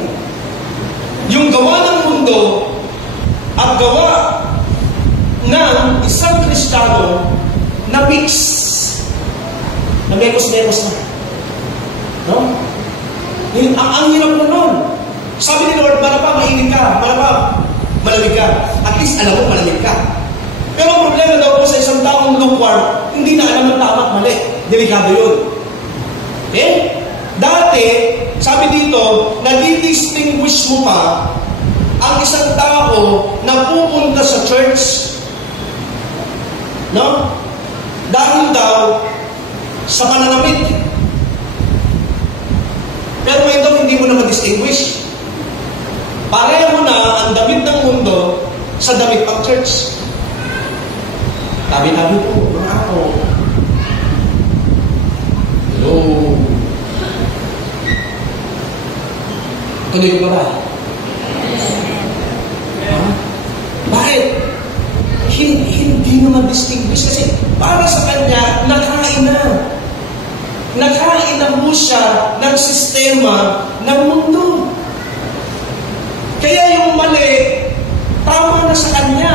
Yung gawa ng mundo at gawa ng isang Kristiyano na mix. Na mekos-mekos na. No? Ang hirap na nun. Sabi ni Lord, malapang mainit ka, malapang malamig ka. At least alam mo, malamig ka. Pero ang problema daw po sa isang taong lukewarm, hindi na alam ng tama at mali. Delikado yun. Okay? Dati, sabi dito, nadi-distinguish mo pa ang isang tao na pupunta sa church. No? Dahil daw sa pananamit. Pero ngayon daw hindi mo na ma-distinguish. Pareho na ang damit ng mundo sa damit ng church. Tabi-tabi po, mga ako. Hello. Tuloy ko ba? Bakit? Hindi naman distinguish kasi para sa kanya, nakain na. Nakain na mo siya ng sistema ng mundo. Kaya yung mali, tama na sa kanya.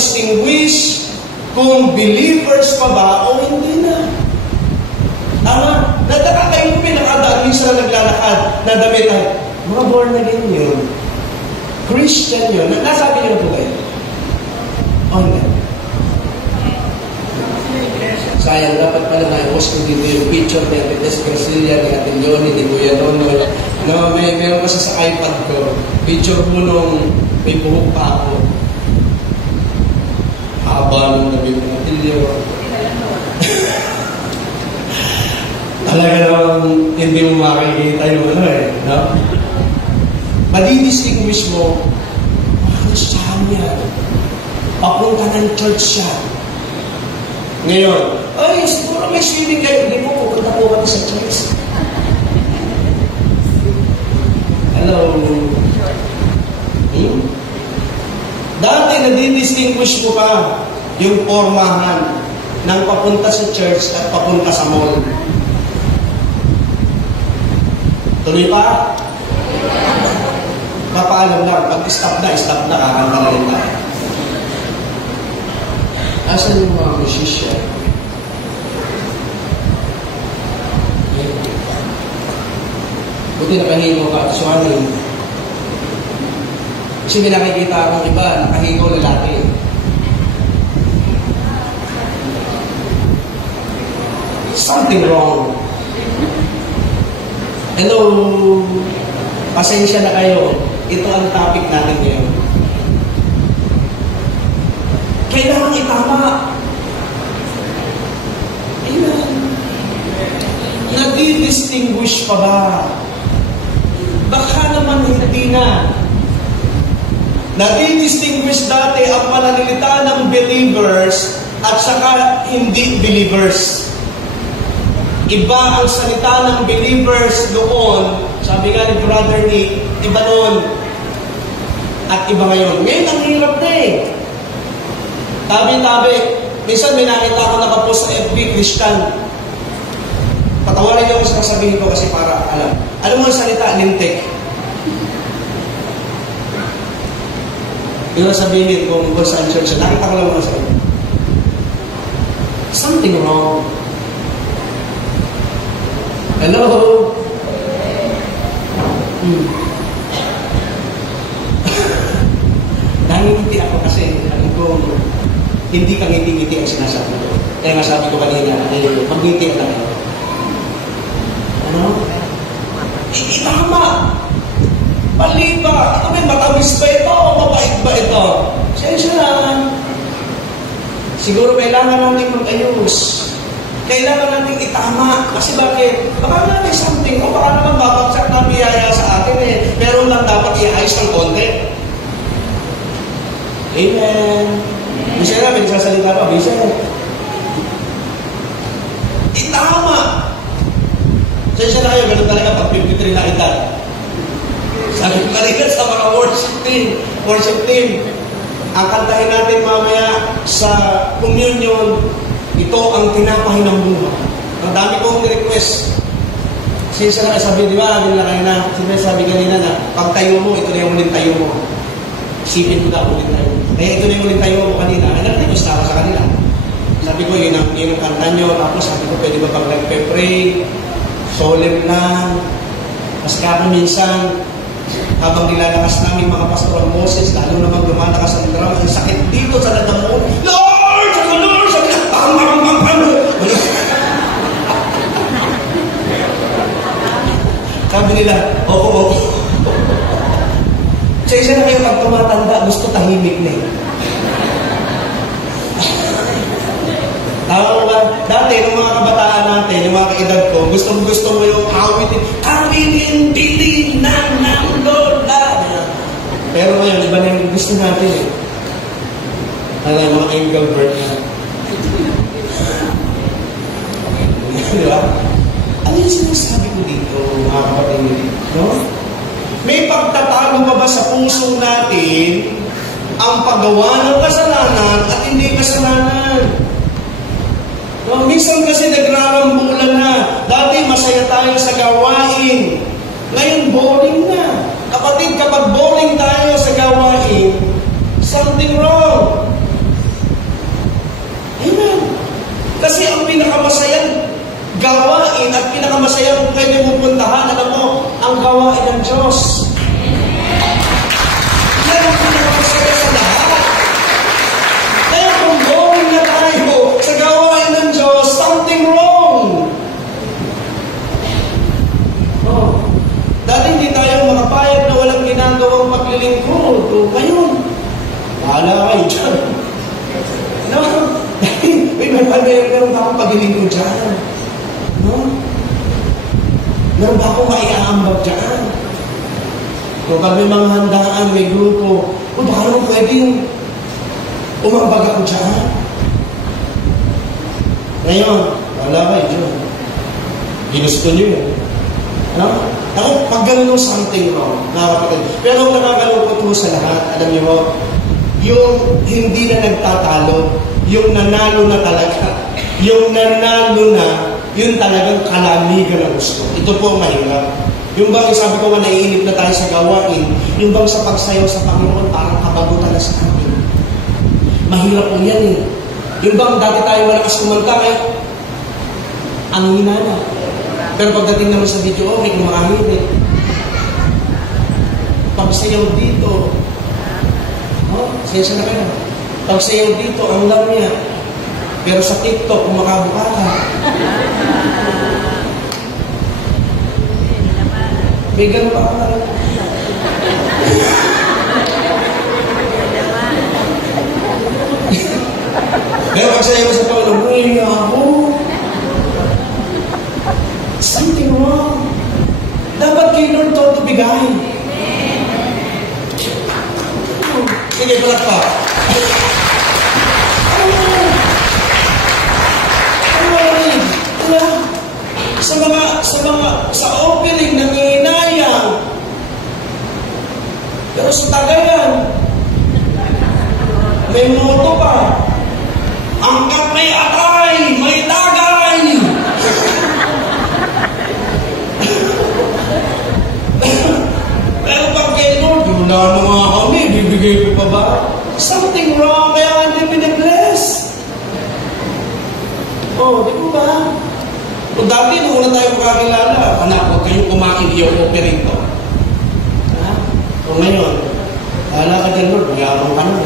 ma-distinguish kung believers pa ba o hindi na. Tama? Nagtaka kayo kung nakadaan minsan na naglalakad na damit ay, mga born again yun. Christian yun. Nasabi niyo na po kayo? Online. Sayang, dapat pala na-post ko dito yung picture ni Ate Gracilia, ni Ate Leonie, ni Kuya Nonoy. No, meron kasi sa iPad ko. Picture mo nung may buhok pa ako. Haba nung nabi ng Ate Leonie. Talaga naman hindi mo makikita yung ano eh. No? Madidistinguish mo, Christian yan. Papunta ng church siya. Ngayon, ay, siguro may swimming kayo. Hindi po, pupunta po kami sa church. Hello? Dati, nadidistinguish mo pa yung pormahan ng papunta sa church at papunta sa mall. Tuloy pa? Papaalam lang. Pag stop na, kakanta na rin tayo. Asan yung mga musician? Buti nakahingo ka, Suwani. Kasi may nakikita akong iba, nakahingo lalaki. Something wrong. Hello? Pasensya na kayo. Ito ang topic natin ngayon. Kailangan itama. Amen. Nadi-distinguish pa ba? Baka naman hindi na. Nadi-distinguish dati ang pananalita ng believers at saka hindi believers. Iba ang salita ng believers doon. Sabi nga ni Brother Nick, iba noon. At iba ngayon. Ngayon, ang hirap na eh. Tabi-tabi. Minsan may nakita ako nakapost sa FB, Christian. Patawarin niyo ako sa sasabihin ko kasi para alam. Alam mo ang salita, lintik. Yung sabihin kung saan church, nakita ko lang mga sabihin. Something wrong. Hello? Nangingiti ako kasi alam ko hindi ka ngiti-ngiti ang sinasabi ko. Kaya nga sabi ko kanina, mag-ngiti lang ako. Ano? Tama! Mali ba? Ito may matamis ba ito o mabait ba ito? Sensya na. Siguro kailangan natin mag-ayos. Kailangan natin itama. Kasi bakit? Baka nga may something. O baka naman babagsak na biyaya sa atin eh. Pero lang dapat i-ayos ng konti. Amen. Bisa na, may nagsasalita pa. Bisa na. Itama. Sensya na kayo, ganun talaga pag 53 na edad. Sabi ko kanina sa mga worship team, ang kantahin natin mamaya sa communion, ito ang tinapay ng buhay. Ang dami kong request. Sensya na kayo, sabi, di ba, sabi kanina na, pag tayo mo, ito na yung ulit tayo mo. Isipin mo na ulit tayo. Kaya ito na yung ulit tayo mo kanina. Ay, nag-request ako sa kanila. Sabi ko, yun ang kanta nyo. Tapos sabi ko, pwede ba pag nagpe-pray? Solemn lang. Mas kaya minsan, habang nilalakas namin mga pastor ang Moses, lalo naman lumalakas ang drum, ang sakit dito sa nagdamo. Lord! Lord! Sabi na, sabi nila, oo. So isa na kayo pag tumatanda, gusto tahimik na eh. Tama ba? Dati, nung mga kabataan natin, yung mga kaedad ko, gusto mo yung awitin, awitin, dili, ng lola. Pero ngayon, iba na yung gusto natin eh. Alam mga Engelbert na. Di ba? Ano yung sinasabi ko dito, mga kapatid? No? May pagtatago ba sa puso natin ang paggawa ng kasalanan at hindi kasalanan? No, minsan kasi nagrarambulan na. Dati masaya tayo sa gawain. Ngayon boring na. Kapatid, kapag boring tayo sa gawain, something wrong. Kasi ang pinakamasayang gawain at pinakamasayang pwede mong puntahan, alam mo, ang gawain ng Diyos. Yan ang pinakamasaya sa lahat. Kaya kung going na tayo sa gawain ng Diyos, something wrong. Dati hindi tayo makapayag na walang ginagawang paglilingkod. O ngayon, bahala kayo dyan. No? Meron ba akong paglilingkod dyan? No? Meron ba akong maiaambag dyan? O pag may mga handaan, may grupo, baka naman pwede yung umambag ako dyan. Ngayon, bahala kayo dyan. Ginusto nyo yun. Ano? Ako, pag ganun something wrong, nakakapagod. Pero ang nakakalungkot mo sa lahat, alam niyo mo, yung hindi na nagtatalo, yung nanalo na talaga, yung nanalo na, yun talagang kalamigan ng gusto. Ito po ang mahirap. Yung bang, sabi ko nga, naiinip na tayo sa gawain, yung bang sa pagsayaw sa Panginoon, parang kabagutan na sa atin. Mahirap po yan eh. Yung bang, dati tayo malakas kumanta, ang hinana. Pero pagdating naman sa video, okay, kumakahit eh. Pagsayaw dito, sayang na kayo. Pagsayaw dito, ang lamya. Pero sa TikTok, kumakabuka ka. May ganun pa ako. Pero pagsayaw sa Panginoon, uy, ako. Something wrong. Dapat kay Lord to bigay. Sige, palat pa. Sa opening, nanginayang. Pero sa tagayan, may moto pa. Hanggat may atay, may tagay. Pero pag kay Lord, wala na nga kami, bibigay ko pa ba? Something wrong, kaya hindi pinabless. Oh, di ko ba? Kung dati, nung una tayo makakilala, anak, huwag kayong kumain, i-offering to. Ha? O ngayon, wala ka dyan, Lord, mayroon ka na.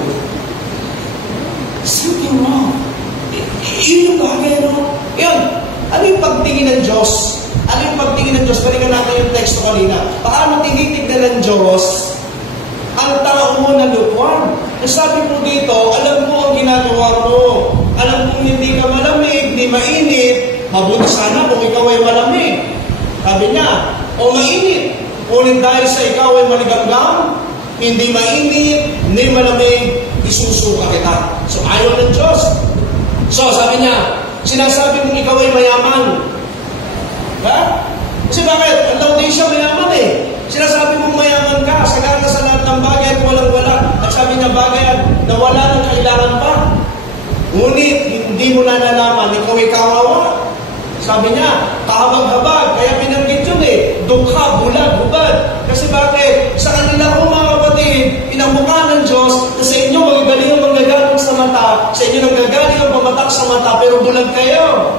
Something wrong. Yun yung bagay, no? Yun, ano yung pagtingin ng Diyos? Ano yung pagtingin ng Diyos? Balikan natin yung teksto kanina. Paano tinitignan ng Diyos ang tao mo na lukuan? Sabi mo dito, alam mo ang ginagawa mo. Alam kong hindi ka malamig, hindi mainit. Mabuti sana kung ikaw ay malamig. Sabi niya, o mainit. Ngunit dahil sa ikaw ay maligamgam, hindi mainit, hindi malamig, isusuka kita. So ayaw ng Diyos. So sabi niya, sinasabi mong ikaw ay mayaman. Ha? Kasi bakit? Ang Laodicea mayaman eh. Sinasabi mong mayaman ka, sagana sa lahat ng bagay at walang-wala. At sabi niya bagay na wala ng kailangan pa. Ngunit hindi mo na nalaman, ikaw ay kawawa. Sabi niya, kahabag-habag, kaya pinanggit yun eh. Dukha, bulag, hubad. Kasi bakit? Sa kanila ko mga kapatid, pinamukha ng Diyos na sa inyo magagaling ang manggagaling sa mata, sa inyo nanggagaling ang pamatak sa mata, pero bulag kayo.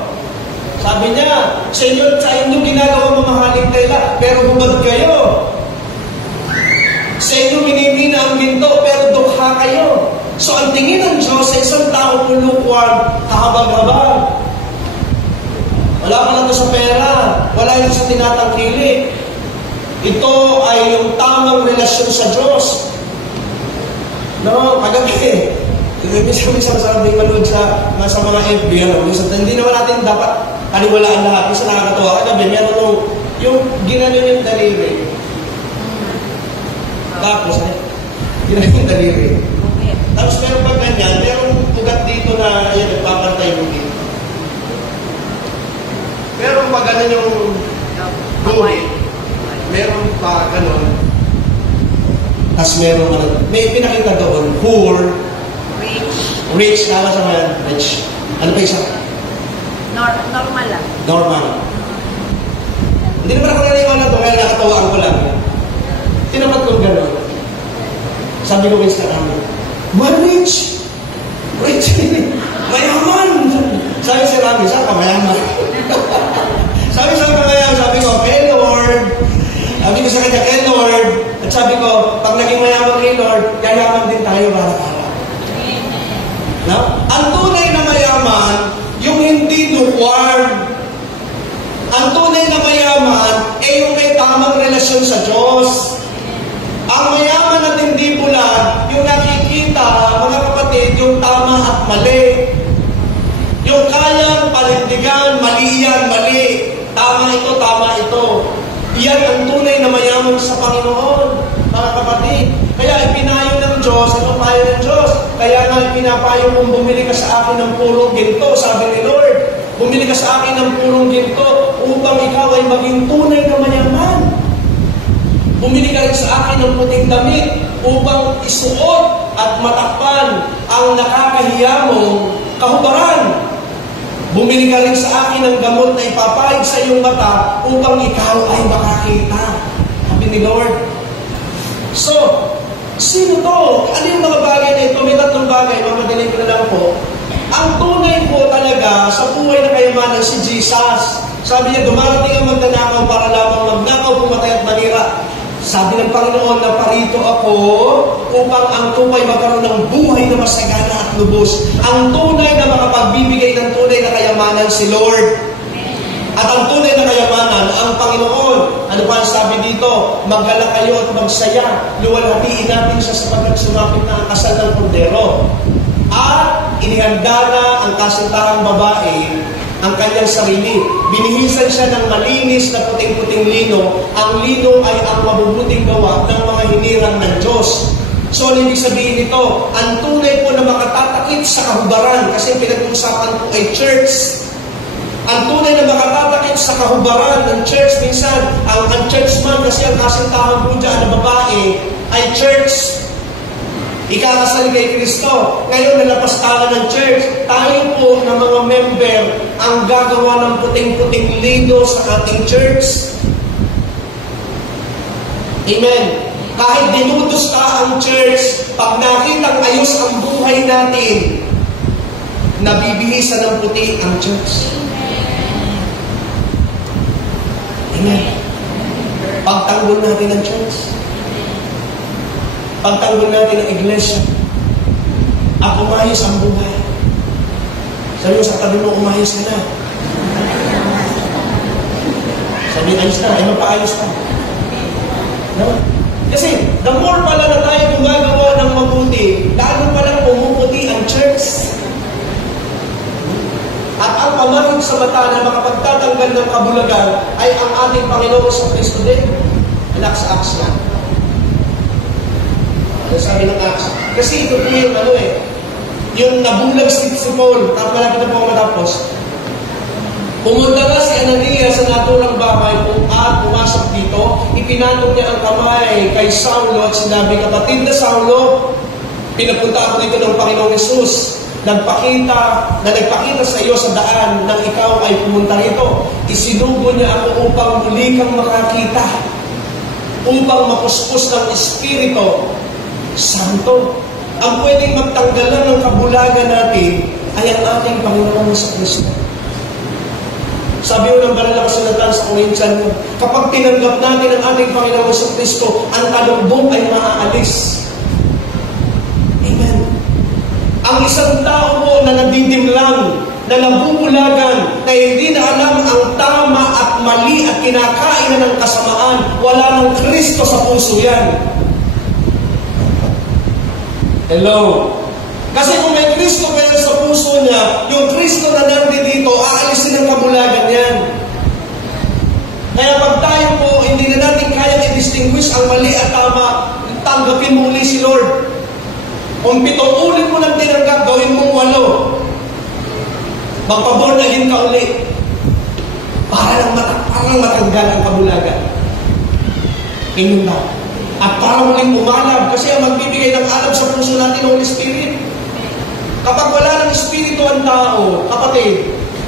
Sabi niya, sa inyo ginagawa mamahaling kaila, pero hubad kayo. Sa inyo minimina ang ginto, pero dukha kayo. So ang tingin ng Diyos sa isang tao lukuan, kahabag-habag. Wala ka lang sa pera, wala lang sa tinatangkili. Ito ay yung tamang relasyon sa Diyos. No, kagabi. Minsan masarap din manood sa mga FB. Hindi naman natin dapat paniwalaan lahat. Minsan nakakatawa. Kagabi, meron yung ginanon yung daliri. Tapos, ginanon yung daliri. Tapos meron pag ganyan, meron ugat dito na ayan, nagpapantay mo dito. Meron pa ganun yung guhit. Meron pa ganun. Tapos meron ka may pinakita doon, poor. Rich. Kala sa mga rich. Ano pa isa? Normal lang. Normal. Hindi naman ako naniwala doon, kaya nakatawaan ko lang. Tinapat kong gano'n. Sabi ko sa kami, what rich? Rich. Mayaman. Sabi si Rami, saan ka mayaman? Sabi ko, kay Lord. Sabi ko sa kanya, kay Lord. At sabi ko, pag naging mayaman kay Lord, yayaman din tayo para-para. No? Ang tunay na mayaman, yung hindi lukewarm. Ang tunay na mayaman, yung may tamang relasyon sa Diyos. Ang mayaman at hindi bulan, yung nakikita, mga kapatid, yung tama at mali. Yung kayang panindigan, mali yan, mali. Tama ito. Iyan ang tunay na mayaman sa Panginoon, mga kapatid. Kaya ipinayo ng Diyos, ano payo ng Diyos? Kaya nga ipinapayo kung bumili ka sa akin ng purong ginto, sabi ni Lord. Bumili ka sa akin ng purong ginto upang ikaw ay maging tunay na mayaman. Bumili ka rin sa akin ng puting damit upang isuot at matakpan ang nakakahiya mong kahubaran. Bumili ka rin sa akin ng gamot na ipapahid sa iyong mata upang ikaw ay makakita. Sabi ni Lord. So, sino to? Ano yung mga bagay na ito? May tatlong bagay, mamadali ko na lang po. Ang tunay po talaga sa buhay na kayamanan si Jesus. Sabi niya, dumarating ang magnanakaw para lamang magnakaw, pumatay at manira. Sabi ng Panginoon na parito ako upang ang tupay magkaroon ng buhay na masagana at lubos. Ang tunay na makapagbibigay ng tunay na kayamanan si Lord. At ang tunay na kayamanan, ang Panginoon. Ano pa ang sabi dito? Maggalak kayo at magsaya. Luwalhatiin natin siya sapagkat sumapit na ang kasal ng kordero. At inihanda na ang kasintahang babae ang kanyang sarili. Binihisan siya ng malinis na puting-puting lino. Ang lino ay ang mabubuting gawa ng mga hinirang ng Diyos. So, ano ibig sabihin nito? Ang tunay po na makatatakip sa kahubaran, kasi pinag-uusapan po ay church. Ang tunay na makatatakip sa kahubaran ng church, minsan, ang church man, kasi ang kasintahan po dyan na babae, ay church. Ikakasal kay Kristo. Ngayon, nalapastalan ng church, tayo po na mga member ang gagawa ng puting-puting lido sa ating church. Amen. Kahit dinudos ka ang church, pag nakitang ayos ang buhay natin, nabibihisan ng puti ang church. Amen. Pagtanggol natin ang church. Pagtanggol natin ang iglesia. At umayos ang buhay. Sabi mo sa tabi mo, umayos ka na. Sabi, ayos na. Ay, mapaayos ka. No? Kasi, the more pala na tayo gumagawa ng mabuti, lalo palang pumuputi ang church. At ang pamarig sa mata na makapagtatanggal ng kabulagan ay ang ating Panginoon sa Kristo din. Anak sa Acts yan. Ano sabi ng Acts? Kasi ito po yung yung nabulag si Paul. Tapos malapit na po ako matapos. Pumunta na si Ananias sa naturang bahay at pumasok dito. Ipinatong niya ang kamay kay Saulo at sinabi, kapatid na Saulo, pinapunta ako dito ng Panginoong Hesus. Nagpakita sa iyo sa daan nang ikaw ay pumunta rito. Isinugo niya ako upang muli kang makakita, upang mapuspos ng Espiritu Santo. Ang pwedeng magtanggalan ng kabulagan natin ay ang ating Panginoon sa Kristo. Sabi ko ng banal na kasulatan sa Korintian, kapag tinanggap natin ang ating Panginoon sa Kristo, ang talumbong ay maaalis. Amen. Ang isang tao po na nadidimlang, na nabubulagan, na hindi na alam ang tama at mali at kinakain na ng kasamaan, wala ng Kristo sa puso yan. Hello? Kasi kung may Kristo kayo sa puso niya, yung Kristo na nandito, aalisin ang kabulagan yan. Kaya pag tayo po, hindi na natin kaya i-distinguish ang mali at tama, tanggapin mo uli si Lord. Kung 7 ulit mo nang tinanggap, gawin mong 8. Magpaborn again ka uli. Para lang matanggal ang kabulagan. Inyo ba? At para muling umalab, kasi ang magbibigay ng alab sa puso natin ng Holy Spirit. Kapag wala ng Espiritu ang tao, kapatid,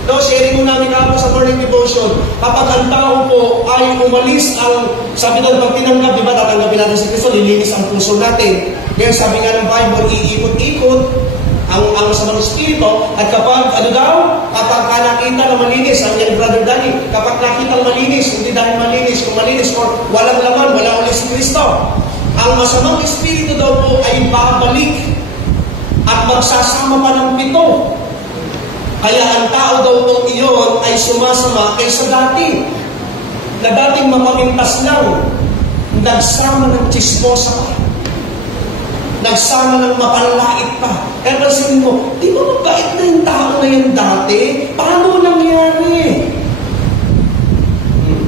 sharing mo namin ako sa morning devotion, kapag ang tao po ay umalis ang, sabi doon, pag tinanggap, di ba, tatanggapin natin si Kristo, lilinis ang puso natin. Kaya sabi nga ng Bible, iikot-ikot, ang masamang espiritu, at kapag kapag nakita na malinis, ang yan brother Danny, kapag nakita malinis, hindi dahil malinis, kung malinis or walang laman, wala ulit si Kristo. Ang masamang espiritu daw po ay babalik at magsasama pa ng 7. Kaya ang tao daw po iyon ay sumasama kaysa dati. Na dating mapamintas lang, nagsama ng chismosa pa. Nagsama ng mapanlait pa. Kaya pansinin mo, di ba mabait na yung tao na yan dati? Paano nangyari?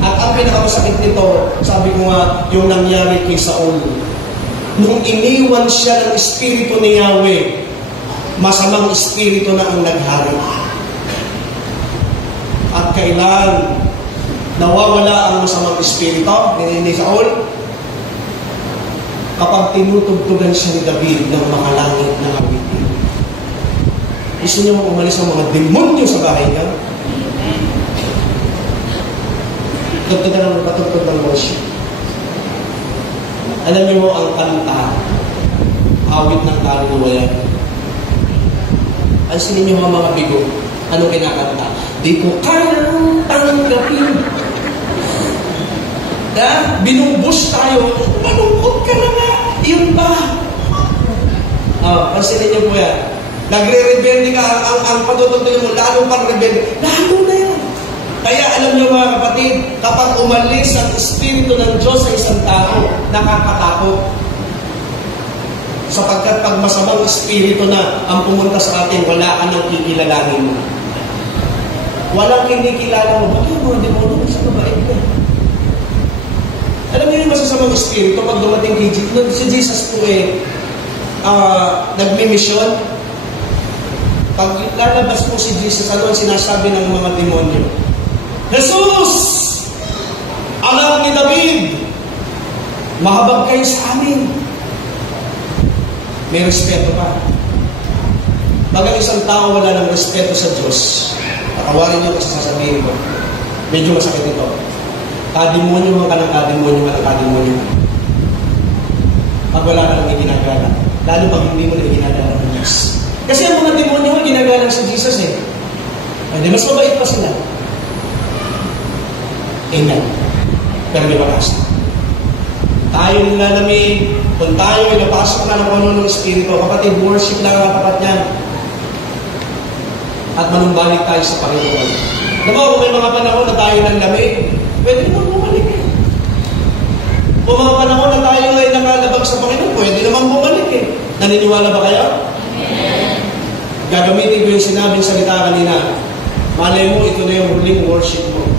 At ang pinakamasakit nito, sabi ko nga, yung nangyari kay Saul. Nung iniwan siya ng espiritu ni Yahweh, masamang espiritu na ang naghari. At kailan nawawala ang masamang espiritu ni Saul? Kapag tinutugtugan siya ni David ng makalangit na awitin. Gusto niya umalis ang mga demonyo sa bahay niya? Tugtugan ng patugtog ng worship. Alam niyo mo ang kanta, awit ng kaluluwa. Pansinin niyo mga bigo, ano kinakanta? Di ko kayang tanggapin. Binubush tayo, malungkot ka na nga. Yun ba? Pansinin niyo po yan. Nagre-rebelde ka, ang patutugtog mo, lalo pang rebelde. Lalo na yan. Kaya alam niyo mga kapatid, kapag umalis ang espiritu ng Diyos sa isang tao, nakakatakot. Sapagkat pag masamang espiritu na ang pumunta sa atin, wala ka nang kikilalanin mo. Walang kinikilala mo. Bakit mo, di mo sa mabait ka? Alam niyo yung masasamang espiritu, pag dumating kay Jesus, si Jesus po nagmi-mission. Pag lalabas po si Jesus, ano ang sinasabi ng mga demonyo? Jesus! Anak ni David! Mahabag kayo sa amin. May respeto pa. Pag ang isang tao wala ng respeto sa Diyos, patawarin niyo kasi sasabihin ko, medyo masakit ito. Kadimonyo ka ng kadimonyo. Pag wala ka lang ginagala. Lalo pag hindi mo na ginagala ng Diyos. Kasi ang mga demonyo ginagalang si Jesus eh. Hindi, mas mabait pa sila. Amen. Pero may bakas. Tayo nilalamig, kung tayo ay napasok na ng ano ng Espiritu, kapatid, worship lang ang tapat niyan. At manumbalik tayo sa Panginoon. Diba, kung may mga panahon na tayo ng lamig, pwede naman bumalik eh. Kung mga panahon na tayo ay nakalabag sa Panginoon, pwede naman bumalik eh. Naniniwala ba kayo? Amen. Gagamitin ko yung sinabing salita kanina. Malay mo, ito na yung huling worship mo.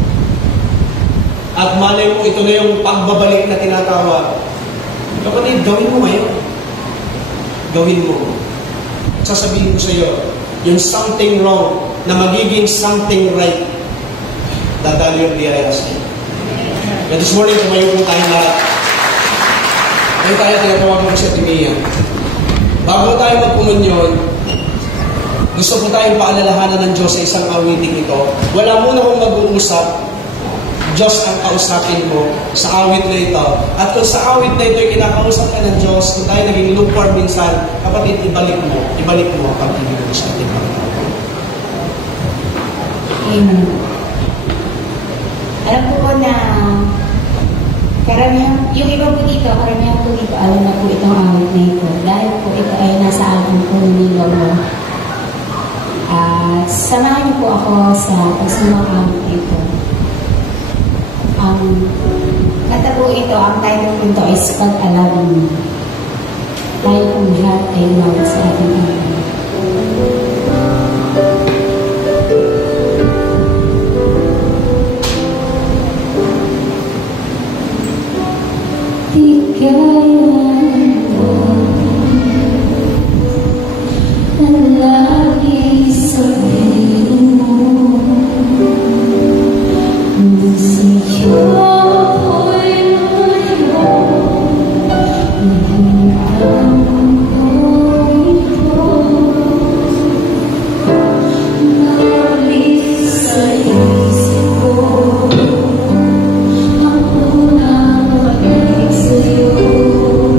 At malay mo, ito na yung pagbabalik na tinatawag. Kapatid, gawin mo ngayon. Gawin mo. At sasabihin ko sa iyo, yung something wrong na magiging something right, dadali yung biyaya sa iyo. But this morning, tumayo po tayo lahat. Ngayon tayo, tinatawagan ko siya Timia. Bago tayo magpumunyon, gusto po tayong paalalahanan ng Diyos sa isang awiting ito. Wala muna kong mag-uusap. Diyos ang kausapin mo sa awit na ito. At kung sa awit na ito, kinakausap ka ng Diyos, kung tayo naging lukewarm minsan, kapatid, ibalik mo ang pag-ibig mo sa ating Panginoon. Amen. Alam po ko na karamihan, yung iba po dito, karamihan po dito, alam na po itong awit na ito. Dahil po ito ay nasa album po ni Lolo. Samahan niyo po ako sa pagsumang awit ito. Kata po ito, ang title po ito is Pag-alala mo. Dahil po lahat ay umawit sa ating Panginoon. Aku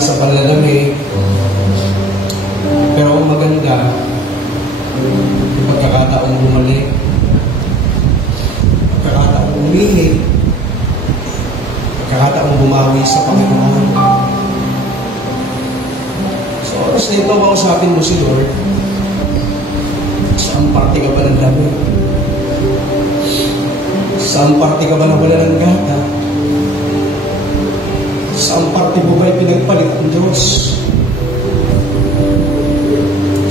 sa palalamig. Pero ang maganda, yung pagkakataong bumalik, pagkakataong umilig, pagkakataong bumawi sa Panginoon. So, oras na ito, kausapin mo si Lord. Saan parte ka ba ng lamig? Saan parte ka ba na wala ng gata? Saan parte mo ba'y pinagpalit ang Diyos?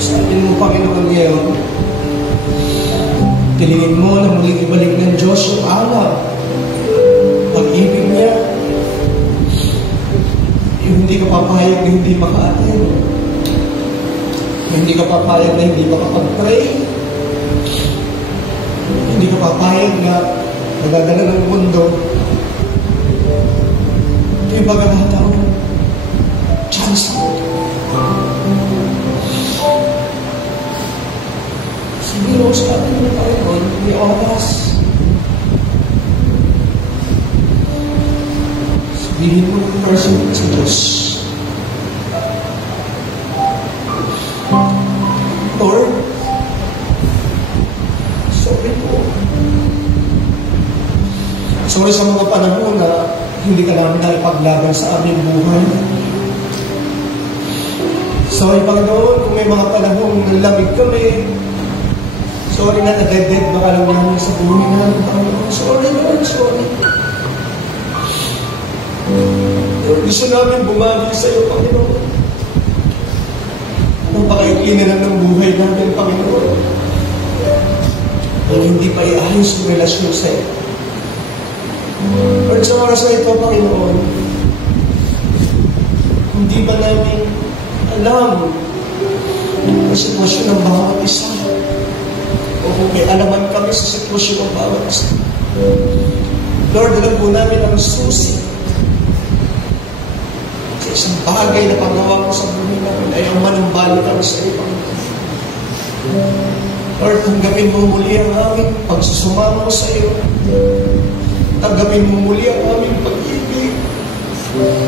Sabi mo, Panginoon, ngayon, tilingin mo na muling ibalik ng Diyos yung alab, pag-ibig niya. Yung hindi ka papayag na hindi maka-attend. Hindi ka papayag na hindi makapag-pray. Hindi ka papayag na nagdadala ng mundo. Ito yung pagkakataon. Chance mo. Sabihin sa atin ng Panginoon, may oras. Sabihin mo ng person sa Diyos. Lord, sorry po. Sorry sa mga panahon na hindi ka namin naipaglaban sa aming buhay. Sorry, Panginoon, kung may mga panahon na lamig kami. Sorry na na-dead ba ka lang namin sa buhay namin, Panginoon. Sorry, Lord, sorry. Lord, gusto namin bumagi sa iyo, Panginoon. Ang pakaikli na lang ng buhay namin, Panginoon. Ang hindi pa iayos yung relasyon sa iyo. Lord, sa oras na ito, Panginoon, hindi ba namin alam ang sitwasyon ng bawat isa? O kung may alaman kami sa sitwasyon ng bawat isa? Lord, alam po namin ang susi sa isang bagay na paggawa ko sa buhay namin ay ang manumbalik kami sa iyo. Lord, tanggapin mo muli ang aming pagsusumama ko sa iyo. Tanggapin mo muli ang aming pag-ibig.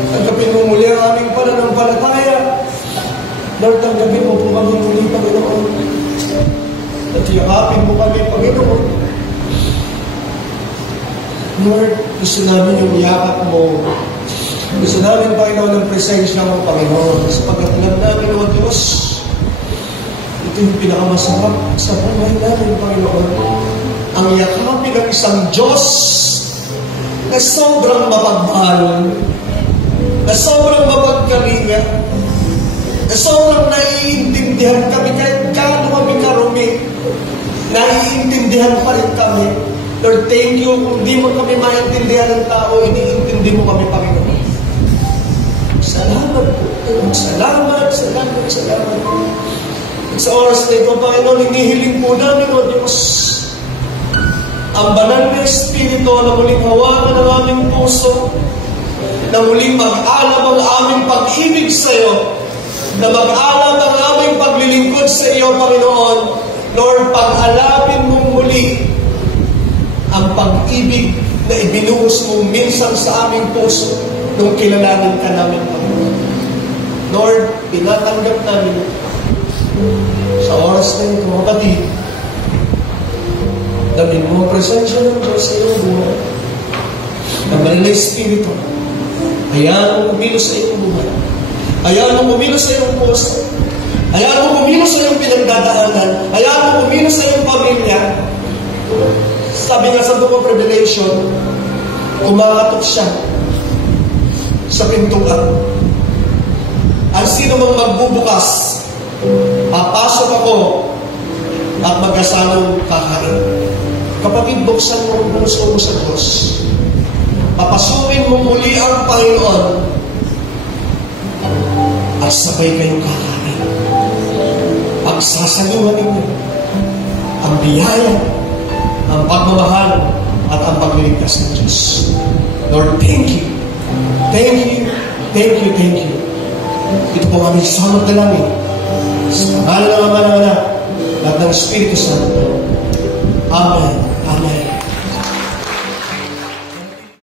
Tanggapin mo muli ang aming pananampalataya. Lord, tanggapin mo po kami muli, Panginoon. At yakapin mo kami, Panginoon. Lord, gusto namin yung yakap mo. Gusto namin, Panginoon, ang presensya mo, Panginoon. Sapagkat alam namin, O Diyos, ito yung pinakamasarap sa buhay namin, Panginoon. Ang yakapin ng isang Diyos na sobrang mapagmahal, na sobrang mapagkalinga, na sobrang naiintindihan kami kahit gaano kami karumi, naiintindihan pa rin kami. Lord, thank you. Kung di mo kami maintindihan ng tao, iniintindi mo kami, Panginoon. Salamat po. Salamat, salamat, salamat. At sa oras na ito, Panginoon, hinihiling po namin, O Diyos, ang banal na Espiritu na muling hawakan ng aming puso, na muling mag-alab ang aming pag-ibig sa iyo, na mag-alab ang aming paglilingkod sa iyo, Panginoon. Lord, pag-alabin mo muli ang pag-ibig na ibinuhos mo minsan sa aming puso nung kilalanin ka namin, Panginoon. Lord, tinatanggap namin sa oras na ito, kapatid, damin mo ang presensya ng Diyos sa iyong buhay. Ang banal na Espiritu, hayaan mo kumilos sa iyong buhay. Hayaan mo kumilos sa iyong puso. Hayaan mo kumilos sa iyong pinagdadaanan. Hayaan mo kumilos sa iyong pamilya. Sabi nga sa Book of Revelation, kumakatok siya sa pintuan. Ang sino mang magbubukas, papasok ako at mag-asamang kakain. Kapatid, buksan mo ang puso mo sa Diyos. Papasukin mo muli ang Panginoon at sabay kayong kakain. Pagsasaluhan ninyo ang biyaya, ang pagmamahal at ang pagliligtas ng Diyos. Lord, thank you. Thank you. Thank you. Thank you. Ito po aming samot na namin. Sa pangalan ng Ama ng Anak at ng Espiritu Santo. Amen. Amen.